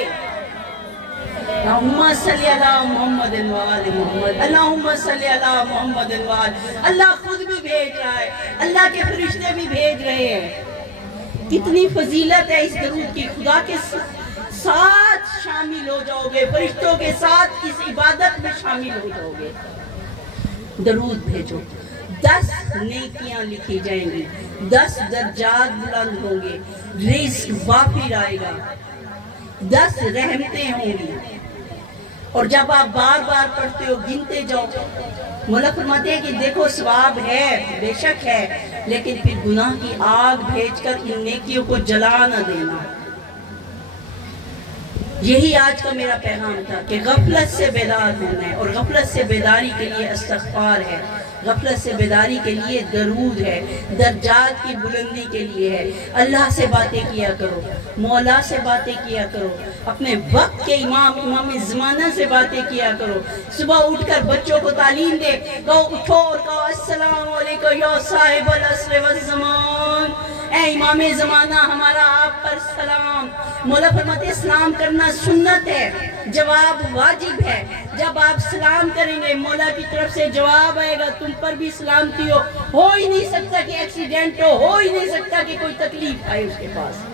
اللہم صلی علی محمد و آل محمد، اللہم صلی علی محمد و آل۔ اللہ خود بھی بھیج رہا ہے، اللہ کے فرشتے بھی بھیج رہے ہیں۔ کتنی فضیلت ہے اس درود کی۔ خدا کے ساتھ شامل ہو جاؤ گے، فرشتوں کے ساتھ اس عبادت میں شامل ہو جاؤ گے۔ درود بھیجو، 10 نیکیاں لکھی جائیں گی، 10 درجات بلند ہوں گے، رزق وافر آئے گا، 10 رحمتیں ہوں گی۔ اور جب آپ بار بار پڑھتے ہو گنتے جاؤ۔ مولا فرماتے ہیں کہ دیکھو ثواب ہے، بے شک ہے، لیکن پھر گناہ کی آگ بھیج کر ان نیکیوں کو جلا نہ دینا۔ یہی آج کا میرا پیغام تھا کہ غفلت سے بیدار ہونا ہے، اور غفلت سے بیداری کے لیے استغفار ہے، غفلت سے بیداری کے لیے درود ہے، درجات کی بلندی کے لیے ہے۔ اللہ سے باتیں کیا کرو، مولا سے باتیں کیا کرو، اپنے وقت کے امام زمانہ سے باتیں کیا کرو۔ صبح اٹھ کر بچوں کو تعلیم دے، کہو اٹھو اور کہو السلام علیکم یا صاحب العصر والزمان، اے امام زمانہ ہمارا آپ پر سلام۔ مولا فرماتے سلام کرنا سنت ہے، جواب واجب ہے۔ جب آپ سلام کریں گے مولا کی طرف سے جواب آئے گا، تم پر بھی سلامتی ہو ہی نہیں سکتا کہ ایکسیڈنٹ ہو ہی نہیں سکتا کہ کوئی تکلیف آئے اس کے پاس۔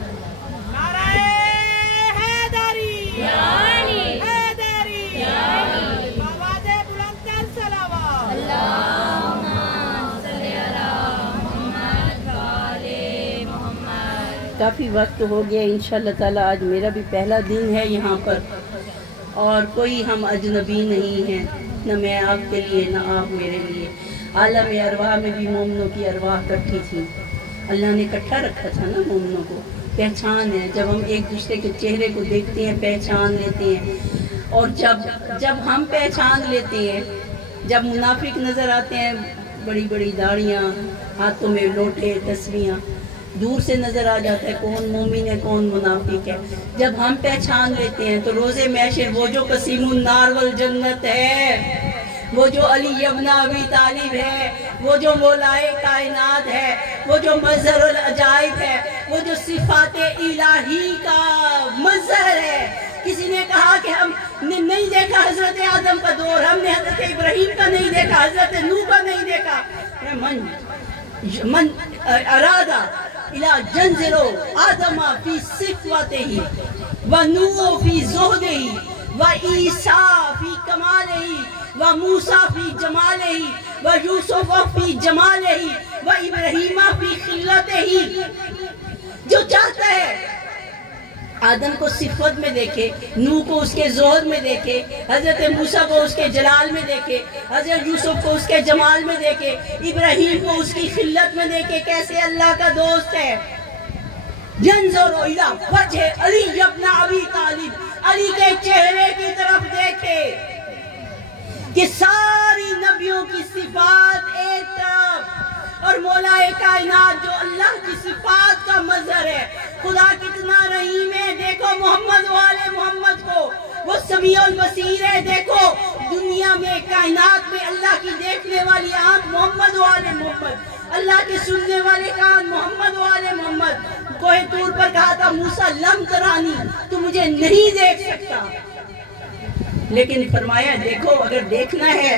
کافی وقت ہو گیا، انشاءاللہ تعالیٰ آج میرا بھی پہلا دن ہے یہاں پر، اور کوئی ہم اجنبی نہیں ہیں، نہ میں آپ کے لیے نہ آپ میرے لیے۔ عالم ارواح میں بھی مومنوں کی ارواح کٹھی تھی، اللہ نے کٹھا رکھا تھا نا مومنوں کو۔ پہچان ہے، جب ہم ایک دوسرے کے چہرے کو دیکھتے ہیں پہچان لیتے ہیں، اور جب ہم پہچان لیتے ہیں، جب منافق نظر آتے ہیں، بڑی بڑی داڑیاں، ہاتھوں میں لوٹے تسبیحاں، دور سے نظر آ جاتا ہے کون مومن ہے کون منافق ہے۔ جب ہم پہچان لیتے ہیں تو روز محشر وہ جو قسیم النار والجنت ہے، وہ جو علی ابن ابی طالب ہے، وہ جو مولائے کائنات ہے، وہ جو مظہر العجائب ہے، وہ جو صفات الہی کا مظہر ہے۔ کسی نے کہا کہ ہم نے نہیں دیکھا حضرت آدم کا دور، ہم نے حضرت ابراہیم کا نہیں دیکھا، حضرت نوح کا نہیں دیکھا۔ من ارادہ الى جنزل آدم فی صفاتہ ونوح فی زہدہ وعیسیٰ فی کمالہ وموسیٰ فی جمالہ ویوسف فی جمالہ وابراہیم فی خلتہ، جو چاہتا ہے آدم کو صفت میں دیکھے، نوح کو اس کے زہد میں دیکھے، حضرت موسیٰ کو اس کے جلال میں دیکھے، حضرت یوسف کو اس کے جمال میں دیکھے، ابراہیم کو اس کی خلت میں دیکھے، کیسے اللہ کا دوست ہے۔ ینظر الی وجہ علی ابن ابی طالب، علی کے چہرے کی طرف دیکھے کہ ساری نبیوں کی صفات ایک طرف، اور مولا کائنات جو اللہ کی صفات کا مظہر ہے۔ خدا کتنا رحیم ہے، دیکھو محمد والے محمد کو، وہ سمیع البصیر ہے۔ دیکھو دنیا میں کائنات میں اللہ کی دیکھنے والی آنکھ محمد والے محمد، اللہ کے سننے والے کان محمد والے محمد۔ کوہ طور پر کہا تھا موسیٰ لم ترانی، تو مجھے نہیں دیکھ سکتا، لیکن فرمایا دیکھو اگر دیکھنا ہے،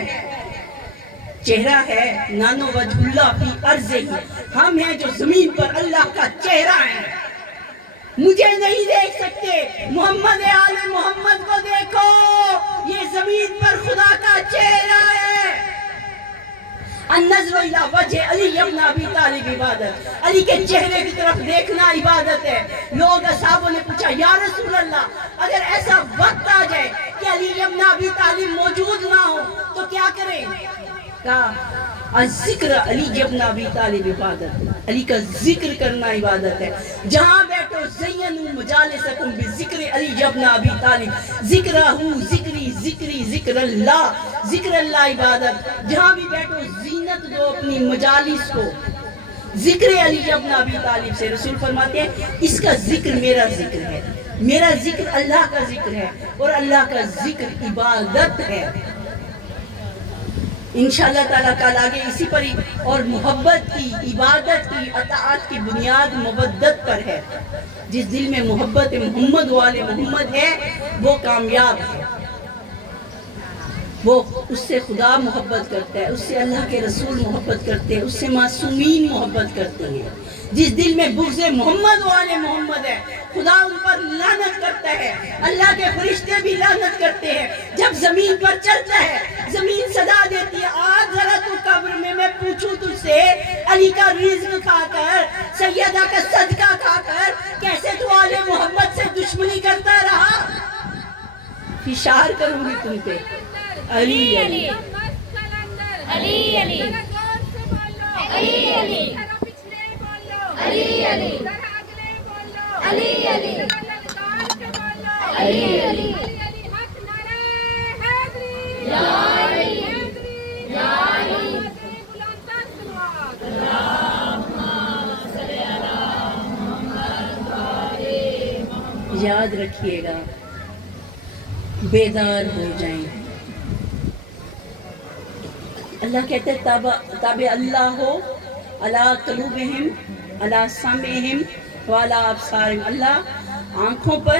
چہرہ ہے نانو وجہ اللہ فی ارضہ، ہم ہیں جو زمین پر اللہ کا چہرہ ہے، مجھے نہیں دیکھ سکتے، محمد آل محمد کو دیکھو، یہ زمین پر خدا کا چہرہ ہے۔ النظر الی وجہ علی ابن ابی طالب عبادت، علی کے چہرے کی طرف دیکھنا عبادت ہے۔ لوگ اصحابوں نے پوچھا یا رسول اللہ اگر ایسا وقت آ جائے کہ علی ابن ابی طالب موجود نہ ہو تو کیا کریں؟ کہا ذکر علی ابن ابی طالب عبادت، علی کا ذکر کرنا عبادت ہے۔ جہاں بیٹھو زینوا مجالسکم بذکر علی ابن ابی طالب، ذکرہ ذکری ذکری ذکر اللہ عبادت۔ جہاں بھی بیٹھو زینت دو اپنی مجالس کو ذکر علی ابن ابی طالب سے۔ رسول فرماتے ہیں اس کا ذکر میرا ذکر ہے، میرا ذکر اللہ کا ذکر ہے، اور اللہ کا ذکر عبادت ہے۔ انشاءاللہ تعالیٰ کل آگے اسی پر ہی، اور محبت کی، عبادت کی، اطاعت کی بنیاد مودت پر ہے۔ جس دل میں محبت محمد والے محمد ہے وہ کامیاب ہے، وہ اس سے خدا محبت کرتا ہے، اس سے اللہ کے رسول محبت کرتے ہیں، اس سے معصومین محبت کرتے ہیں۔ جس دل میں بغض محمد والے محمد ہے خدا ان پر لعنت کرتا ہے، اللہ کے فرشتے بھی لعنت کرتے ہیں۔ جب زمین پر چلتا ہے زمین صدا دیتی ہے آج ذرا تو قبر میں پوچھوں تجھ سے علی کا رزق کھا کر، سیدہ کا صدقہ کھا کر کیسے تو آل محمد سے دشمنی کرتا رہا؟ اشار کروں گی تم پہ علی علی علی علی علی علی علی علی علی علی علی علی یاد رکھیے گا، بیدار ہو جائیں۔ اللہ کہتے ہیں تابع اللہ ہو علی قلوبہم علی سمعہم وعلی ابصارہم، اللہ آنکھوں پر،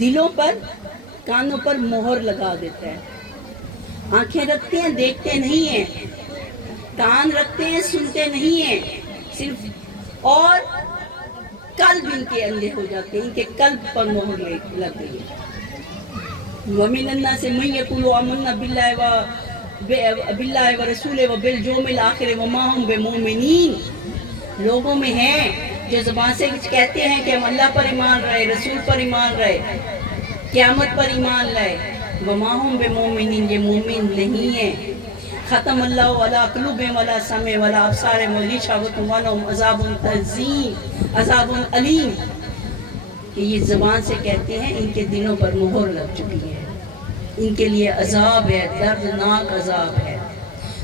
دلوں پر، کانوں پر مہر لگا دیتا ہے۔ آنکھیں رکھتے ہیں دیکھتے نہیں ہیں، کان رکھتے ہیں سنتے نہیں ہیں صرف، اور قلب ان کے اندھے ہو جاتے ہیں، ان کے قلب پر مہر لگ گئی ہے۔ وَمِنَ النَّاسِ مَن يَقُولُ آمَنَّا بِاللَّهِ وَرَسُولِهِ وَبِالْيَوْمِ الْآخِرِ وَمَا هُمْ بِمُؤْمِنِينَ، لوگوں میں ہیں جو زبان سے کہتے ہیں کہ ہم اللہ پر ایمان رہے، رسول پر ایمان رہے، قیامت پر ایمان لائے، وَمَا هُمْ بِمُؤْمِنِينَ، یہ مومن نہیں ہیں۔ ختم اللہ علی قلوبہم وعلی سمعہم وعلی ابصارہم غشاوۃ ولہم عذاب عظیم، عذاب علیم، کہ یہ زبان سے کہتے ہیں ان کے دلوں پر مہر لگ چکی ہے، ان کے لیے عذاب ہے، دردناک عذاب ہے۔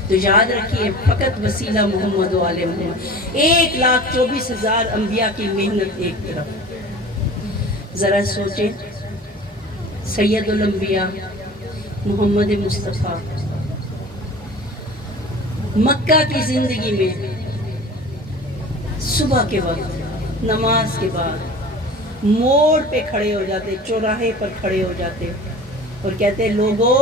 تو یاد رکھیے فقط وسیلہ محمد والے محمد، 1,24,000 انبیاء کی محنت ایک طرف۔ ذرا سوچیں سید الانبیاء محمد مصطفیٰ مکہ کی زندگی میں صبح کے وقت نماز کے بعد موڑ پہ کھڑے ہو جاتے، چوراہے پر کھڑے ہو جاتے اور کہتے لوگو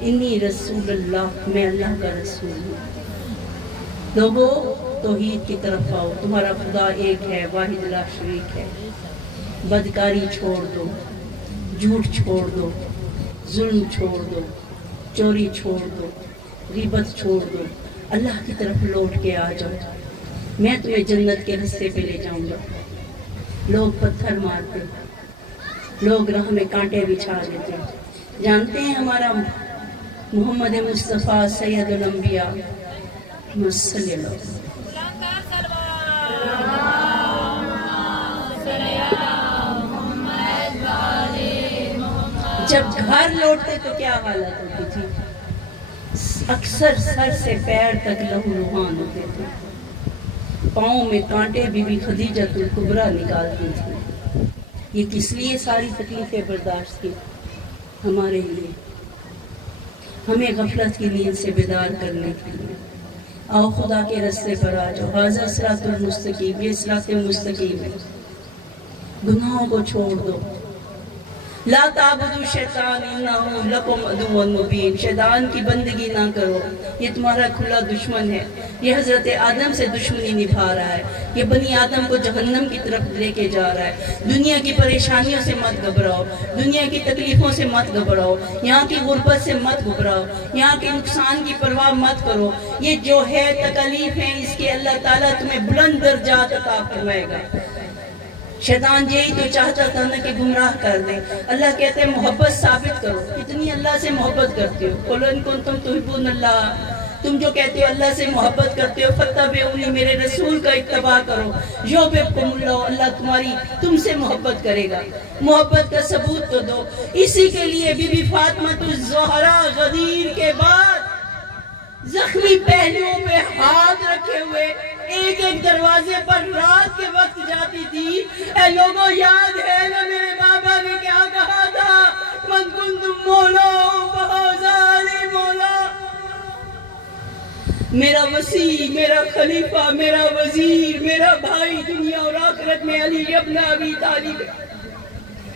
انی رسول اللہ، میں اللہ کا رسول ہوں، لوگو توحید کی طرف آؤ، تمہارا خدا ایک ہے، واحد لا شریک ہے، بدکاری چھوڑ دو، جھوٹ چھوڑ دو، ظلم چھوڑ دو، چوری چھوڑ دو، غیبت چھوڑ دو، اللہ کی طرف لوٹ کے آ جاؤ، میں تمہیں جنت کے راستے پہ لے جاؤں گا۔ لوگ پتھر مارتے، لوگ راہ میں کانٹے بچھا دیتے، جانتے ہیں ہمارا محمد مصطفیٰ سید الانبیاء صلی اللہ علیہ وسلم جب گھر لوٹتے تو کیا حالت ہوتی تھی؟ اکثر سر سے پیر تک لہو لہان ہوتے تھے، پاؤں میں کانٹے بی بی خدیجہ الکبریٰ نکالتی تھی۔ یہ کس لیے ساری تکلیفیں برداشت کی؟ ہمارے لیے، ہمیں غفلت کی نیند سے بیدار کرنے کے لیے۔ آؤ خدا کے راستے پر آ جاؤ، ھذا صراط المستقیم، یہ صراط مستقیم ہے۔ گناہوں کو چھوڑ دو، لا تعبدوا الشیطان انہ لکم عدو مبین، شیطان کی بندگی نہ کرو، یہ تمہارا کھلا دشمن ہے، یہ حضرت آدم سے دشمنی نبھا رہا ہے، یہ بنی آدم کو جہنم کی طرف لے کے جا رہا ہے۔ دنیا کی پریشانیوں سے مت گھبراؤ، دنیا کی تکلیفوں سے مت گھبراؤ، یہاں کی غربت سے مت گھبراؤ، یہاں کے نقصان کی پرواہ مت کرو، یہ جو ہے تکلیف ہیں اس کے اللہ تعالیٰ تمہیں بلند درجات عطا فرمائے گا۔ شیطان یہی تو چاہتا تھا نا کہ گمراہ کر دے۔ اللہ کہتے ہیں محبت ثابت کرو، کتنی اللہ سے محبت کرتے ہو، قُلْ إِن كُنتُمْ تُحِبُّونَ اللَّهَ، تم جو کہتے ہو اللہ سے محبت کرتے ہو، فَاتَّبِعُونِی، میرے رسول کا اتباع کرو، یُحْبِبْکُمُ اللَّهُ، اللہ تم سے محبت کرے گا۔ محبت کا ثبوت تو دو۔ اسی کے لیے بی بی فاطمہ الزہرا غدیر کے بعد زخمی پہلوؤں پہ ہاتھ رکھے ہوئے ایک ایک دروازے پر رات کے وقت جاتی تھی۔ اے لوگوں، یاد ہے نا میرے بابا نے کیا کہا تھا؟ من کنتم مولا فہذا علی مولا، میرا وسیع، میرا خلیفہ، میرا وزیر، میرا بھائی دنیا اور آخرت میں علی ابن ابی طالب۔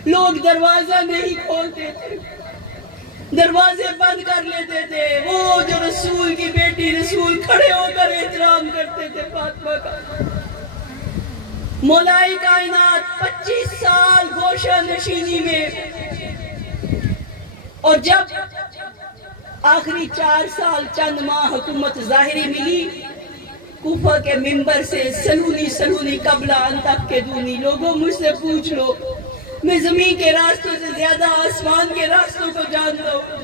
لوگ دروازہ نہیں کھولتے تھے، دروازے بند کر لیتے تھے۔ وہ جو رسول کی بیٹی، رسول کھڑے ہو کر احترام کرتے تھے فاطمہ کا۔ مولائی کائنات 25 سال گوشہ نشینی میں، اور جب آخری 4 سال چند ماہ حکومت ظاہری ملی، کوفہ کے منبر سے سلونی قبلہ ان تفقدونی، لوگوں مجھ سے پوچھ لو، میں زمین کے راستوں سے زیادہ آسمان کے راستوں کو جانتا ہوں۔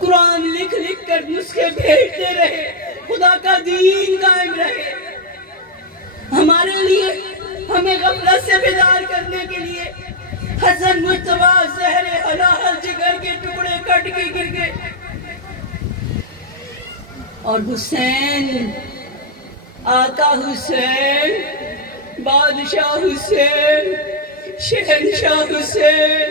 قرآن لکھ لکھ کر نسخے بھیجتے رہے، خدا کا دین قائم رہے۔ ہمارے لیے، ہمیں غفلت سے بیدار کرنے کے لیے حسن مجتبیٰ زہر حلاحل جگر کے ٹکڑے کٹ کے گر گئے، اور حسین، آقا حسین، بادشاہ حسین، شہنشاہ حسین،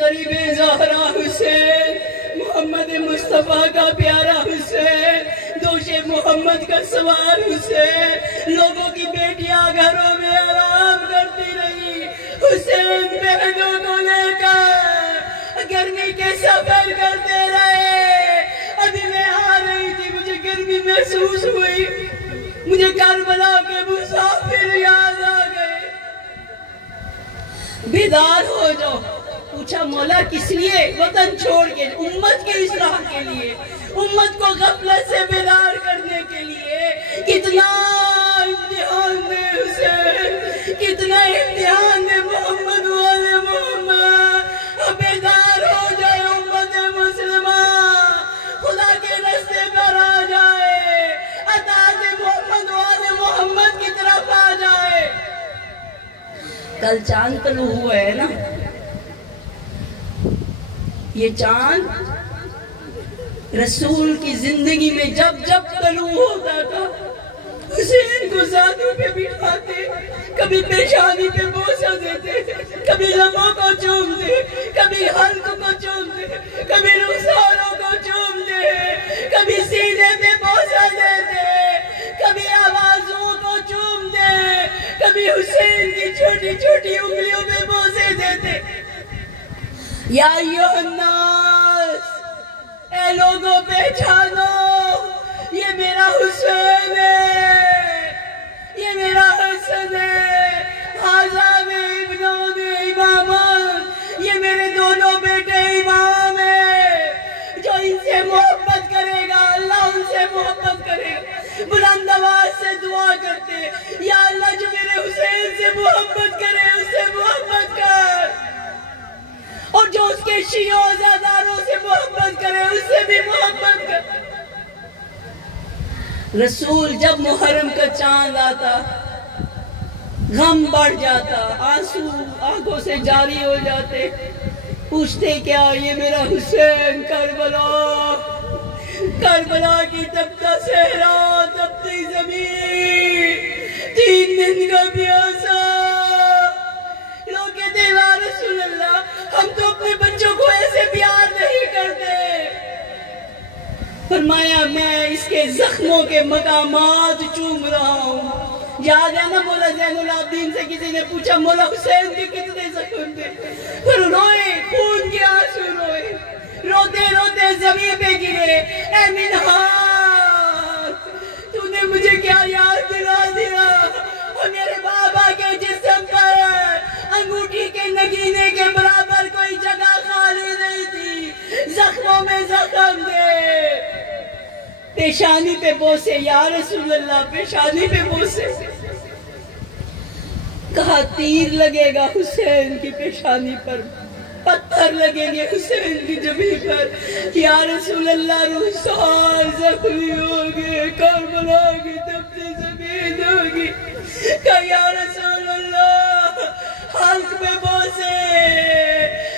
غریب زہرا حسین، محمد مصطفیٰ کا پیارا حسین، دوش محمد کا سوار حسین، لوگوں کی بیٹیاں گھروں میں آرام کرتی رہی، حسین بہنوں کو لے کر گرمی کے سفر کرتے رہے۔ ابھی میں آ رہی تھی، مجھے گرمی محسوس ہوئی، مجھے کربلا کے مسافر یاد آ گئے۔ بیدار ہو جاؤ۔ پوچھا مولا کس لیے؟ وطن چھوڑ کے، امت کے اصلاح کے لیے، امت کو غفلت سے بیدار کرنے کے لیے۔ کتنا امتحان دے حسین، کتنا امتحان دے محمد والے محمد۔ بیدار ہو جائے امت مسلمہ، خدا کے راستے پر آ جائے، اطاعت محمد والے محمد کی طرف آ جائے۔ کل چاند طلوع ہوا ہے نا، یہ چاند رسول کی زندگی میں جب جب طلوع ہوتا تھا، حسین کو زانوں پہ بٹھاتے، کبھی پیشانی پہ بوسہ دیتے، کبھی لبوں کو چومتے، کبھی حلق کو چومتے، کبھی رخساروں کو چومتے، کبھی سینے پہ بوسہ دیتے، کبھی آوازوں کو چومتے، کبھی حسین کی چھوٹی چھوٹی انگلیوں پہ بوسے دیتے۔ یا ایھا الناس، اے لوگوں پہچانو، یہ میرا حسین ہے، یہ میرا حسن ہے، ھذا میں ابنون امامان، یہ میرے دونوں بیٹے امام ہیں۔ جو ان سے محبت کرے گا اللہ ان سے محبت کرے گا۔ بلند آواز سے دعا کرتے، یا اللہ جو میرے حسین سے محبت کرے اس سے محبت کر، اور جو اس کے شیعہ عزاداروں سے محبت کرے اس سے بھی محبت کر۔ رسول جب محرم کا چاند آتا غم بڑھ جاتا، آنسو آنکھوں سے جاری ہو جاتے، پوچھتے کیا؟ یہ میرا حسین کربلا کی تپتا صحرا، تپتی زمین، 3 دن کا پیاسا۔ لوگ کہتے ہیں یا رسول اللہ ہم تو اپنے بچوں کو ایسے پیار نہیں کرتے۔ فرمایا میں اس کے زخموں کے مقامات چوم رہا ہوں۔ یاد ہے نا مولا زین العابدین سے کسی نے پوچھا مولا حسین کے کتنے زخم تھے؟ پھر روئے، خون کے آنسو روئے، روتے روتے زمین پہ گرے۔ اے منہار، تو نے مجھے کیا یاد دلا دیا؟ اور میرے بابا کے جسم پر انگوٹھی کے نگینے کے برابر کوئی جگہ خالی نہیں تھی، زخموں میں زخم تھے۔ پیشانی پہ بوسے، یا رسول اللہ پیشانی پہ بوسے۔ کہا تیر لگے گا حسین کی پیشانی پر، پتھر لگیں گے حسین کی جبین پر، یا رسول اللہ رخسار زخمی ہوگے، کربلا کی تپتی زمین ہوگی۔ کہا یا رسول اللہ حلق پہ بوسے،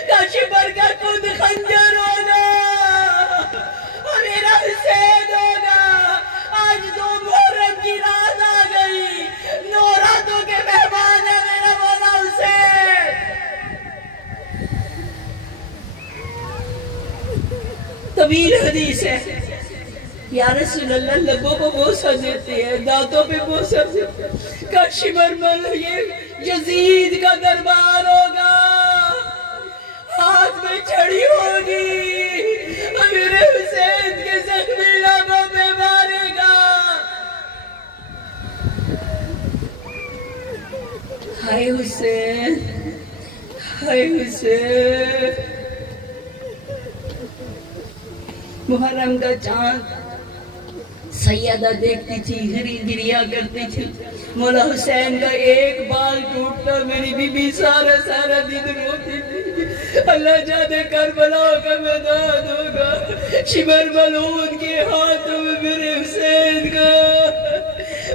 کہا شبر کا خود خنجر ہوگا اور میرا حسین ہوگا۔ آج 2 محرم کی رات آ گئی، 9 راتوں کے مہمان ہے میرا مولا حسین۔ طویل حدیث ہے، یا رسول اللہ لبوں کو بوسہ دیتے ہیں، دانتوں پہ بوسہ دیتے ہیں۔ کہا شمرمل یہ یزید کا دربار ہوگا، ہاتھ میں چھڑی ہوگی، میرے حسین کے زخمی لبوں پہ مارے گا۔ ہائے حسین، ہائے حسین۔ محرم کا چاند سیدہ دیکھتی تھی، گریا کرتی تھی، مولا حسین کا ایک بال ٹوٹتا میری بی بی سارا دن روتی تھی۔ اللہ جانے کربلا کا میدان ہوگا، شمر ملعون کے ہاتھوں میں میرے حسین کا۔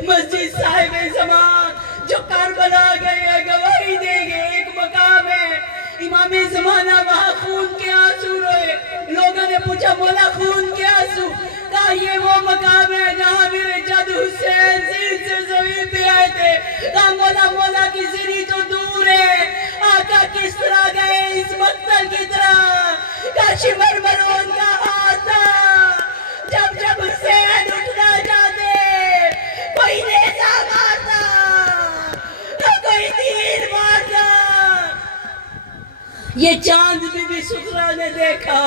مسجد صاحب زمان جو کربلا گئے گواہی دے گے، ایک مقام ہے امام زمانہ، وہاں خون کے آنسو روئے۔ لوگوں نے پوچھا مولا خون کے آنسو؟ کہا یہ وہ مقام ہے جہاں میرے جد حسین زیر سے زمین پہ آئے تھے۔ کہا مولا کی زری تو دور ہے، آقا کس طرح گئے اس مقتل کی طرح؟ کہا شمر ملعون کا ہاتھ تھا، جب حسین اٹھنا چاہتے کوئی نیزہ مارتا، کوئی تیر مارتا۔ یہ چاند بھی سکرا نے دیکھا،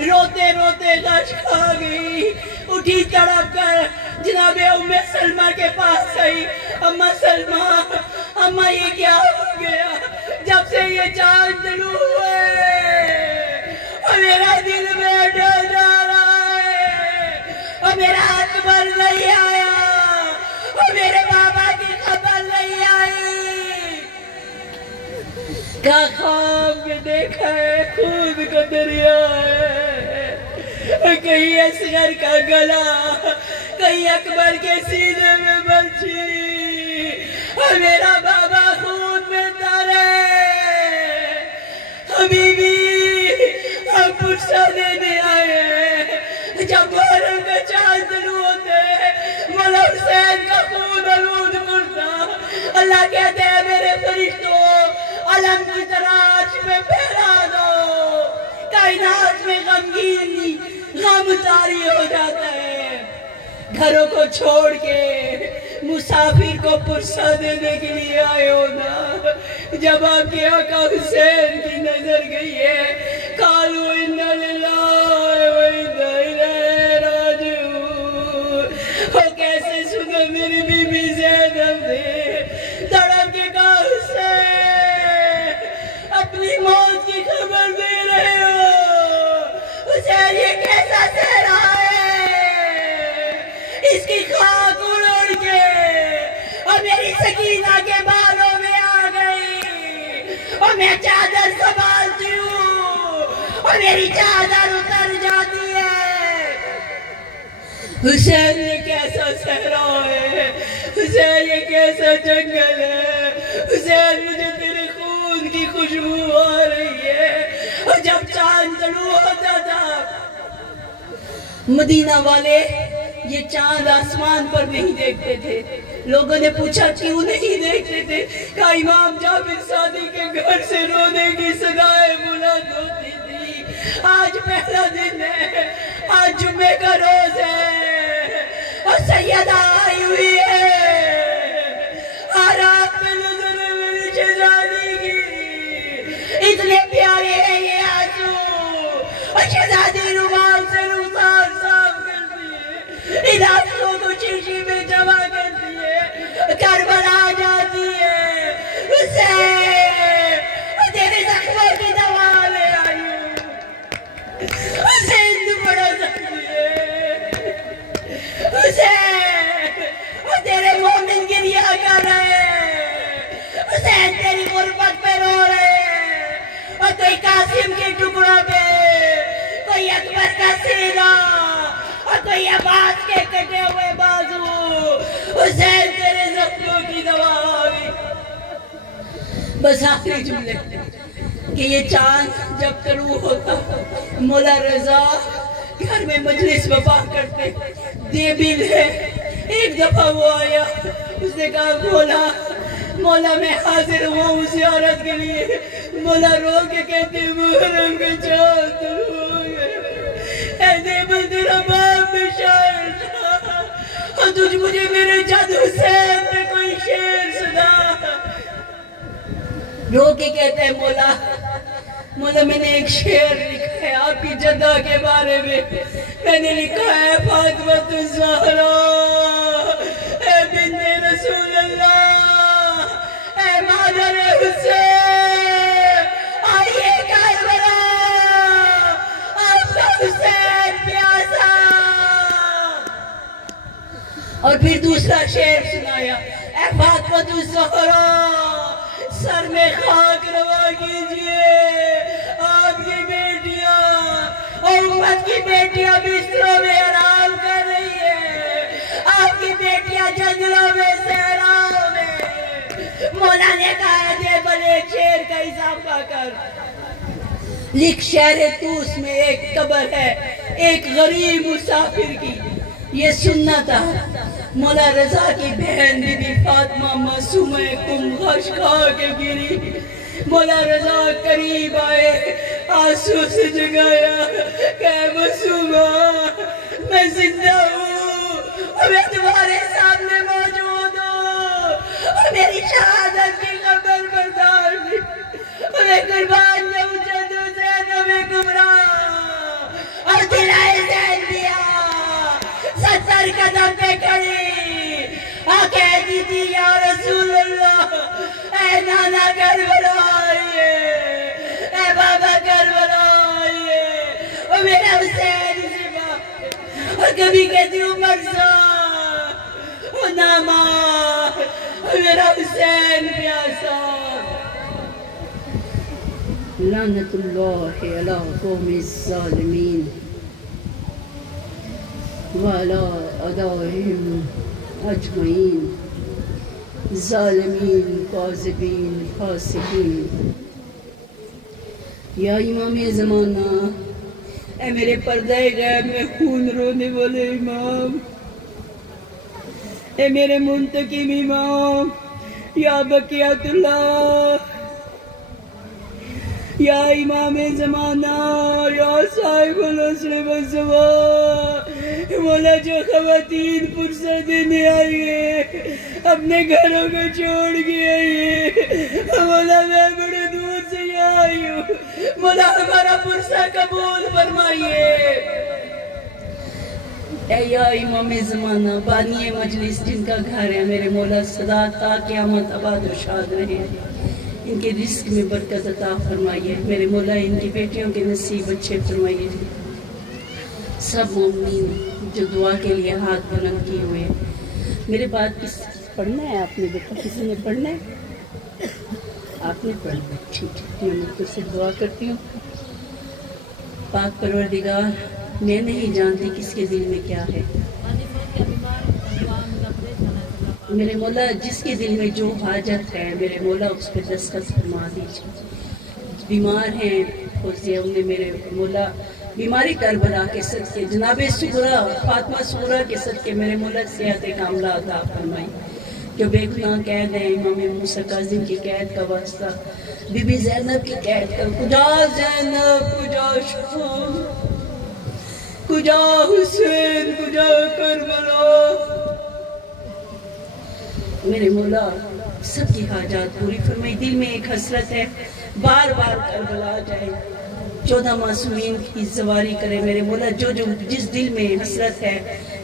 روتے روتے غش کھا گئی، اٹھی تڑپ کر جناب ام سلمہ کے پاس گئی۔ اماں سلمہ، اماں یہ کیا ہو گیا؟ جب سے یہ چاند طلوع ہوئے اور میرا دل بیٹھا جا رہا ہے، اور میرا اکبر نہیں آیا، اور میرے بابا کی خبر نہیں آئی۔ کہا خواب میں دیکھا ہے خون کا دریا ہے، کہیں اصغر کا گلا، کہیں اکبر کے سینے میں برچھی، اور میرا بابا خون میں ترے۔ حبیبی ہم پرسہ دینے آئے ہیں، جب محرم کا چاند طلوع ہوتے مولا حسین کا خون آلود کرتا۔ اللہ کہتے ہیں میرے فرشتوں علم کی طرح عرش میں پھیلا دو، کائنات میں غمگینی غم طاری ہو جاتا ہے۔ گھروں کو چھوڑ کے مسافر کو پرسہ دینے کے لیے آئے ہو نا، جب آپ کے آقا حسین کی نظر گئی ہے، قالوا انا للہ و انا الیہ راجعون۔ وہ کیسے سنا میری بی بی زینب نے تڑپ کے کہا حسین اپنی موت کی خبر دے رہے ہو، حسین یہ کیسا صحرا ہے، اس کی خاک اڑ کے اور میری سکینہ کے بالوں میں آ گئی، اور میں چادر سنبھالتی ہوں اور میری چادر اتر جاتی ہے۔ حسین یہ کیسا صحرا ہے، حسین یہ کیسا جنگل ہے، حسین مجھے تیرے خون کی خوشبو آ رہی ہے۔ اور جب چاند طلوع ہوتا تھا، مدینہ والے یہ چاند آسمان پر نہیں دیکھتے تھے۔ لوگوں نے پوچھا کیوں نہیں دیکھتے تھے؟ کہا امام جابر صادق کے گھر سے رونے کی صدائیں بلند ہوتی تھی۔ آج پہلا دن ہے، آج جمعے کا روز ہے اور سیدہ آئی ہوئی ہے، اور آپ میں نظر ہے میری شہزادی کی، اتنے پیارے ہیں یہ آنسو، اور شہزادی رومال سے رخسار صاف کرتی ہے، ان آنسوں کو شیشی میں جمع کرتی ہے، کربلا جاتی ہے۔ حسین تیرے زخموں کی دوا لے آئی ہوں، حسین تو بڑا زخمی ہے، حسین اور تیرے مومن گریہ کر رہے ہیں، حسین تیری غربت پہ رو رہے ہیں، اور کوئی قاسم کے ٹکڑوں پہ، کوئی اکبر کا سینہ اور کوئی عباس کے کٹے ہوئے بازو، حسین تیرے زخموں کی دوا ہوئی۔ بس آخری جملے کہ یہ چاند جب طلوع ہوتا، مولا رضا گھر میں مجلس وفا کرتے، دیبل ہے۔ ایک دفعہ وہ آیا، اس نے کہا مولا میں حاضر ہوں زیارت کے لیے۔ مولا رو کے کہتے محرم کے چاند طلوع ہو گئے، اے دیبل تیرا باپ میں شاعر تھا، اور تجھ مجھے میرے جد حسین میں کوئی شعر سنا۔ رو کے کہتے ہیں مولا میں نے ایک شعر لکھا ہے آپ کی جدہ کے بارے میں نے لکھا ہے فاطمہ الزہرا اے بنت رسول اللہ اے مادر حسین آئیے کربلا آپ کا حسین پیاسا۔ اور پھر دوسرا شعر سنایا اے فاطمہ الزہرا سر میں خاک روا کیجئے آپ کی بیٹیاں اور امت کی بیٹیاں بستروں میں آرام کر رہی ہیں، آپ کی بیٹیاں جنگلوں میں صحراؤں میں۔ مولا نے کہا دے بلے شعر کا اضافہ کر لکھ شہر توس میں ایک قبر ہے ایک غریب مسافر کی، یہ سننا تھا۔ مولا رضا کی بہن بی بی فاطمہ معصومہ کم غش کھا کے گری، مولا رضا قریب آئے آنسو سے جگایا کہ معصومہ میں زندہ ہوں اور میں تمہارے سامنے موجود ہوں اور میری شہادت کی خبر بردار بھی اور میں قربان جاؤں جدو زینب کبریٰ اور دلائے زین دیا 70 قدم پہ کھڑی اور کہہ دی تھی یا رسول اللہ اے نانا کربلا آئیے اے بابا کربلا آئیے اور میرا حسین اسی بات اور کبھی کہتی ہوں مرزا اور ناما اور میرا حسین پیاسا۔ لعنت اللہ علی قوم الظالمین وعلی اعدائهم اجمعین ظالمین کاذبین فاسقین۔ یا امام زمانہ اے میرے پردہ غیب میں خون رونے والے امام، اے میرے منتقم امام یا بقیت اللہ، یا امام زمانہ، یا صاحب العصر والزمان، مولا جو خواتین فرصت دینے آئی ہے اپنے گھروں کو چھوڑ کے آئی ہے، مولا میں بڑے دور سے یہاں آئی ہوں، مولا ہمارا فرصت قبول فرمائیے۔ اے یا امام زمانہ، بانی مجلس جن کا گھر ہے میرے مولا صدا تا قیامت آباد و شاد رہے، ان کے رزق میں برکت عطا فرمائیے میرے مولا، ان کی بیٹیوں کے نصیب اچھے فرمائیے۔ سب مومنین جو دعا کے لیے ہاتھ بلند کیے ہوئے، میرے بات پڑھنا ہے آپ نے بیٹا؟ کسی نے پڑھنا ہے؟ آپ نے پڑھنا ہے، ٹھیک ہے، میں مجھ سے دعا کرتی ہوں۔ پاک پروردگار، میں نہیں جانتی کس کے دل میں کیا ہے، میرے مولا جس کے دل میں جو حاجت ہے میرے مولا اس پہ دستخط فرما دیجیے۔ بیمار ہیں فوزیہ انہیں میرے مولا بیماری کربلا کے صدقے، جناب سغرا فاطمہ سغرا کے صدقے میرے مولا صحت کاملہ عطا فرمائی۔ جو بے گناہ قید ہیں، امام موسیٰ کاظم کی قید کا واسطہ، بی بی زینب کی قید کا، کجا زینب کجا شام، کجا حسین کجا کربلا، میرے مولا سب کی حاجات پوری فرمائی۔ دل میں ایک حسرت ہے بار بار کربلا جائے، 14 معصومین کی زواری کرے میرے مولا، جو جس دل میں حسرت ہے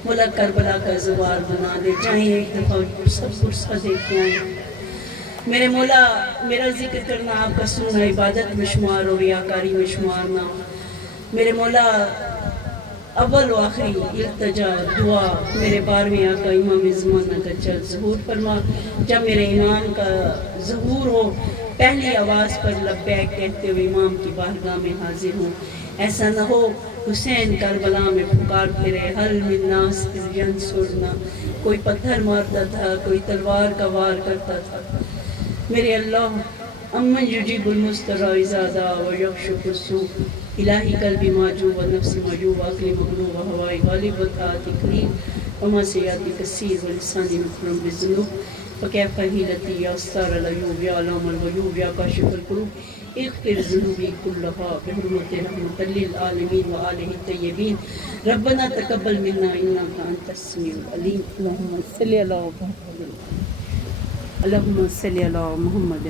مولا کربلا کا زوار بنا دے، چاہیں ایک دفعہ سب فرصہ دیکھتے آئیں میرے مولا۔ میرا ذکر کرنا آپ کا سننا عبادت میں شمار ہو، ریاکاری میں شمار نہ ہو میرے مولا۔ اول و آخری التجا دعا میرے 12ویں آقا امام زمانہ کا جلد ظہور فرما۔ جب میرے امام کا ظہور ہو پہلی آواز پر لبیک کہتے ہوئے امام کی بارگاہ میں حاضر ہوں، ایسا نہ ہو حسین کربلا میں پکار پھرے حل من ناس ینصرنا، کوئی پتھر مارتا تھا، کوئی تلوار کا وار کرتا تھا میرے اللہ۔ امن یجیب المضطر اذا دعا ویکشف السوء، الہی قلبی معجوب و نفس معجوب عقلی مغلوب و ہوائی غالب و طاعت قریب وما سیاتی کثیر و لسانی مکرم بالذنوب فکیف حیلتی یا استار العیوب یا علام الغیوب یا کاشف الکروب اغفر ذنوبی کلہا بحرمت رحمت للعالمین و آلہ الطیبین ربنا تقبل منا انکا انت السمیع العلیم۔ اللہم صلی علی محمد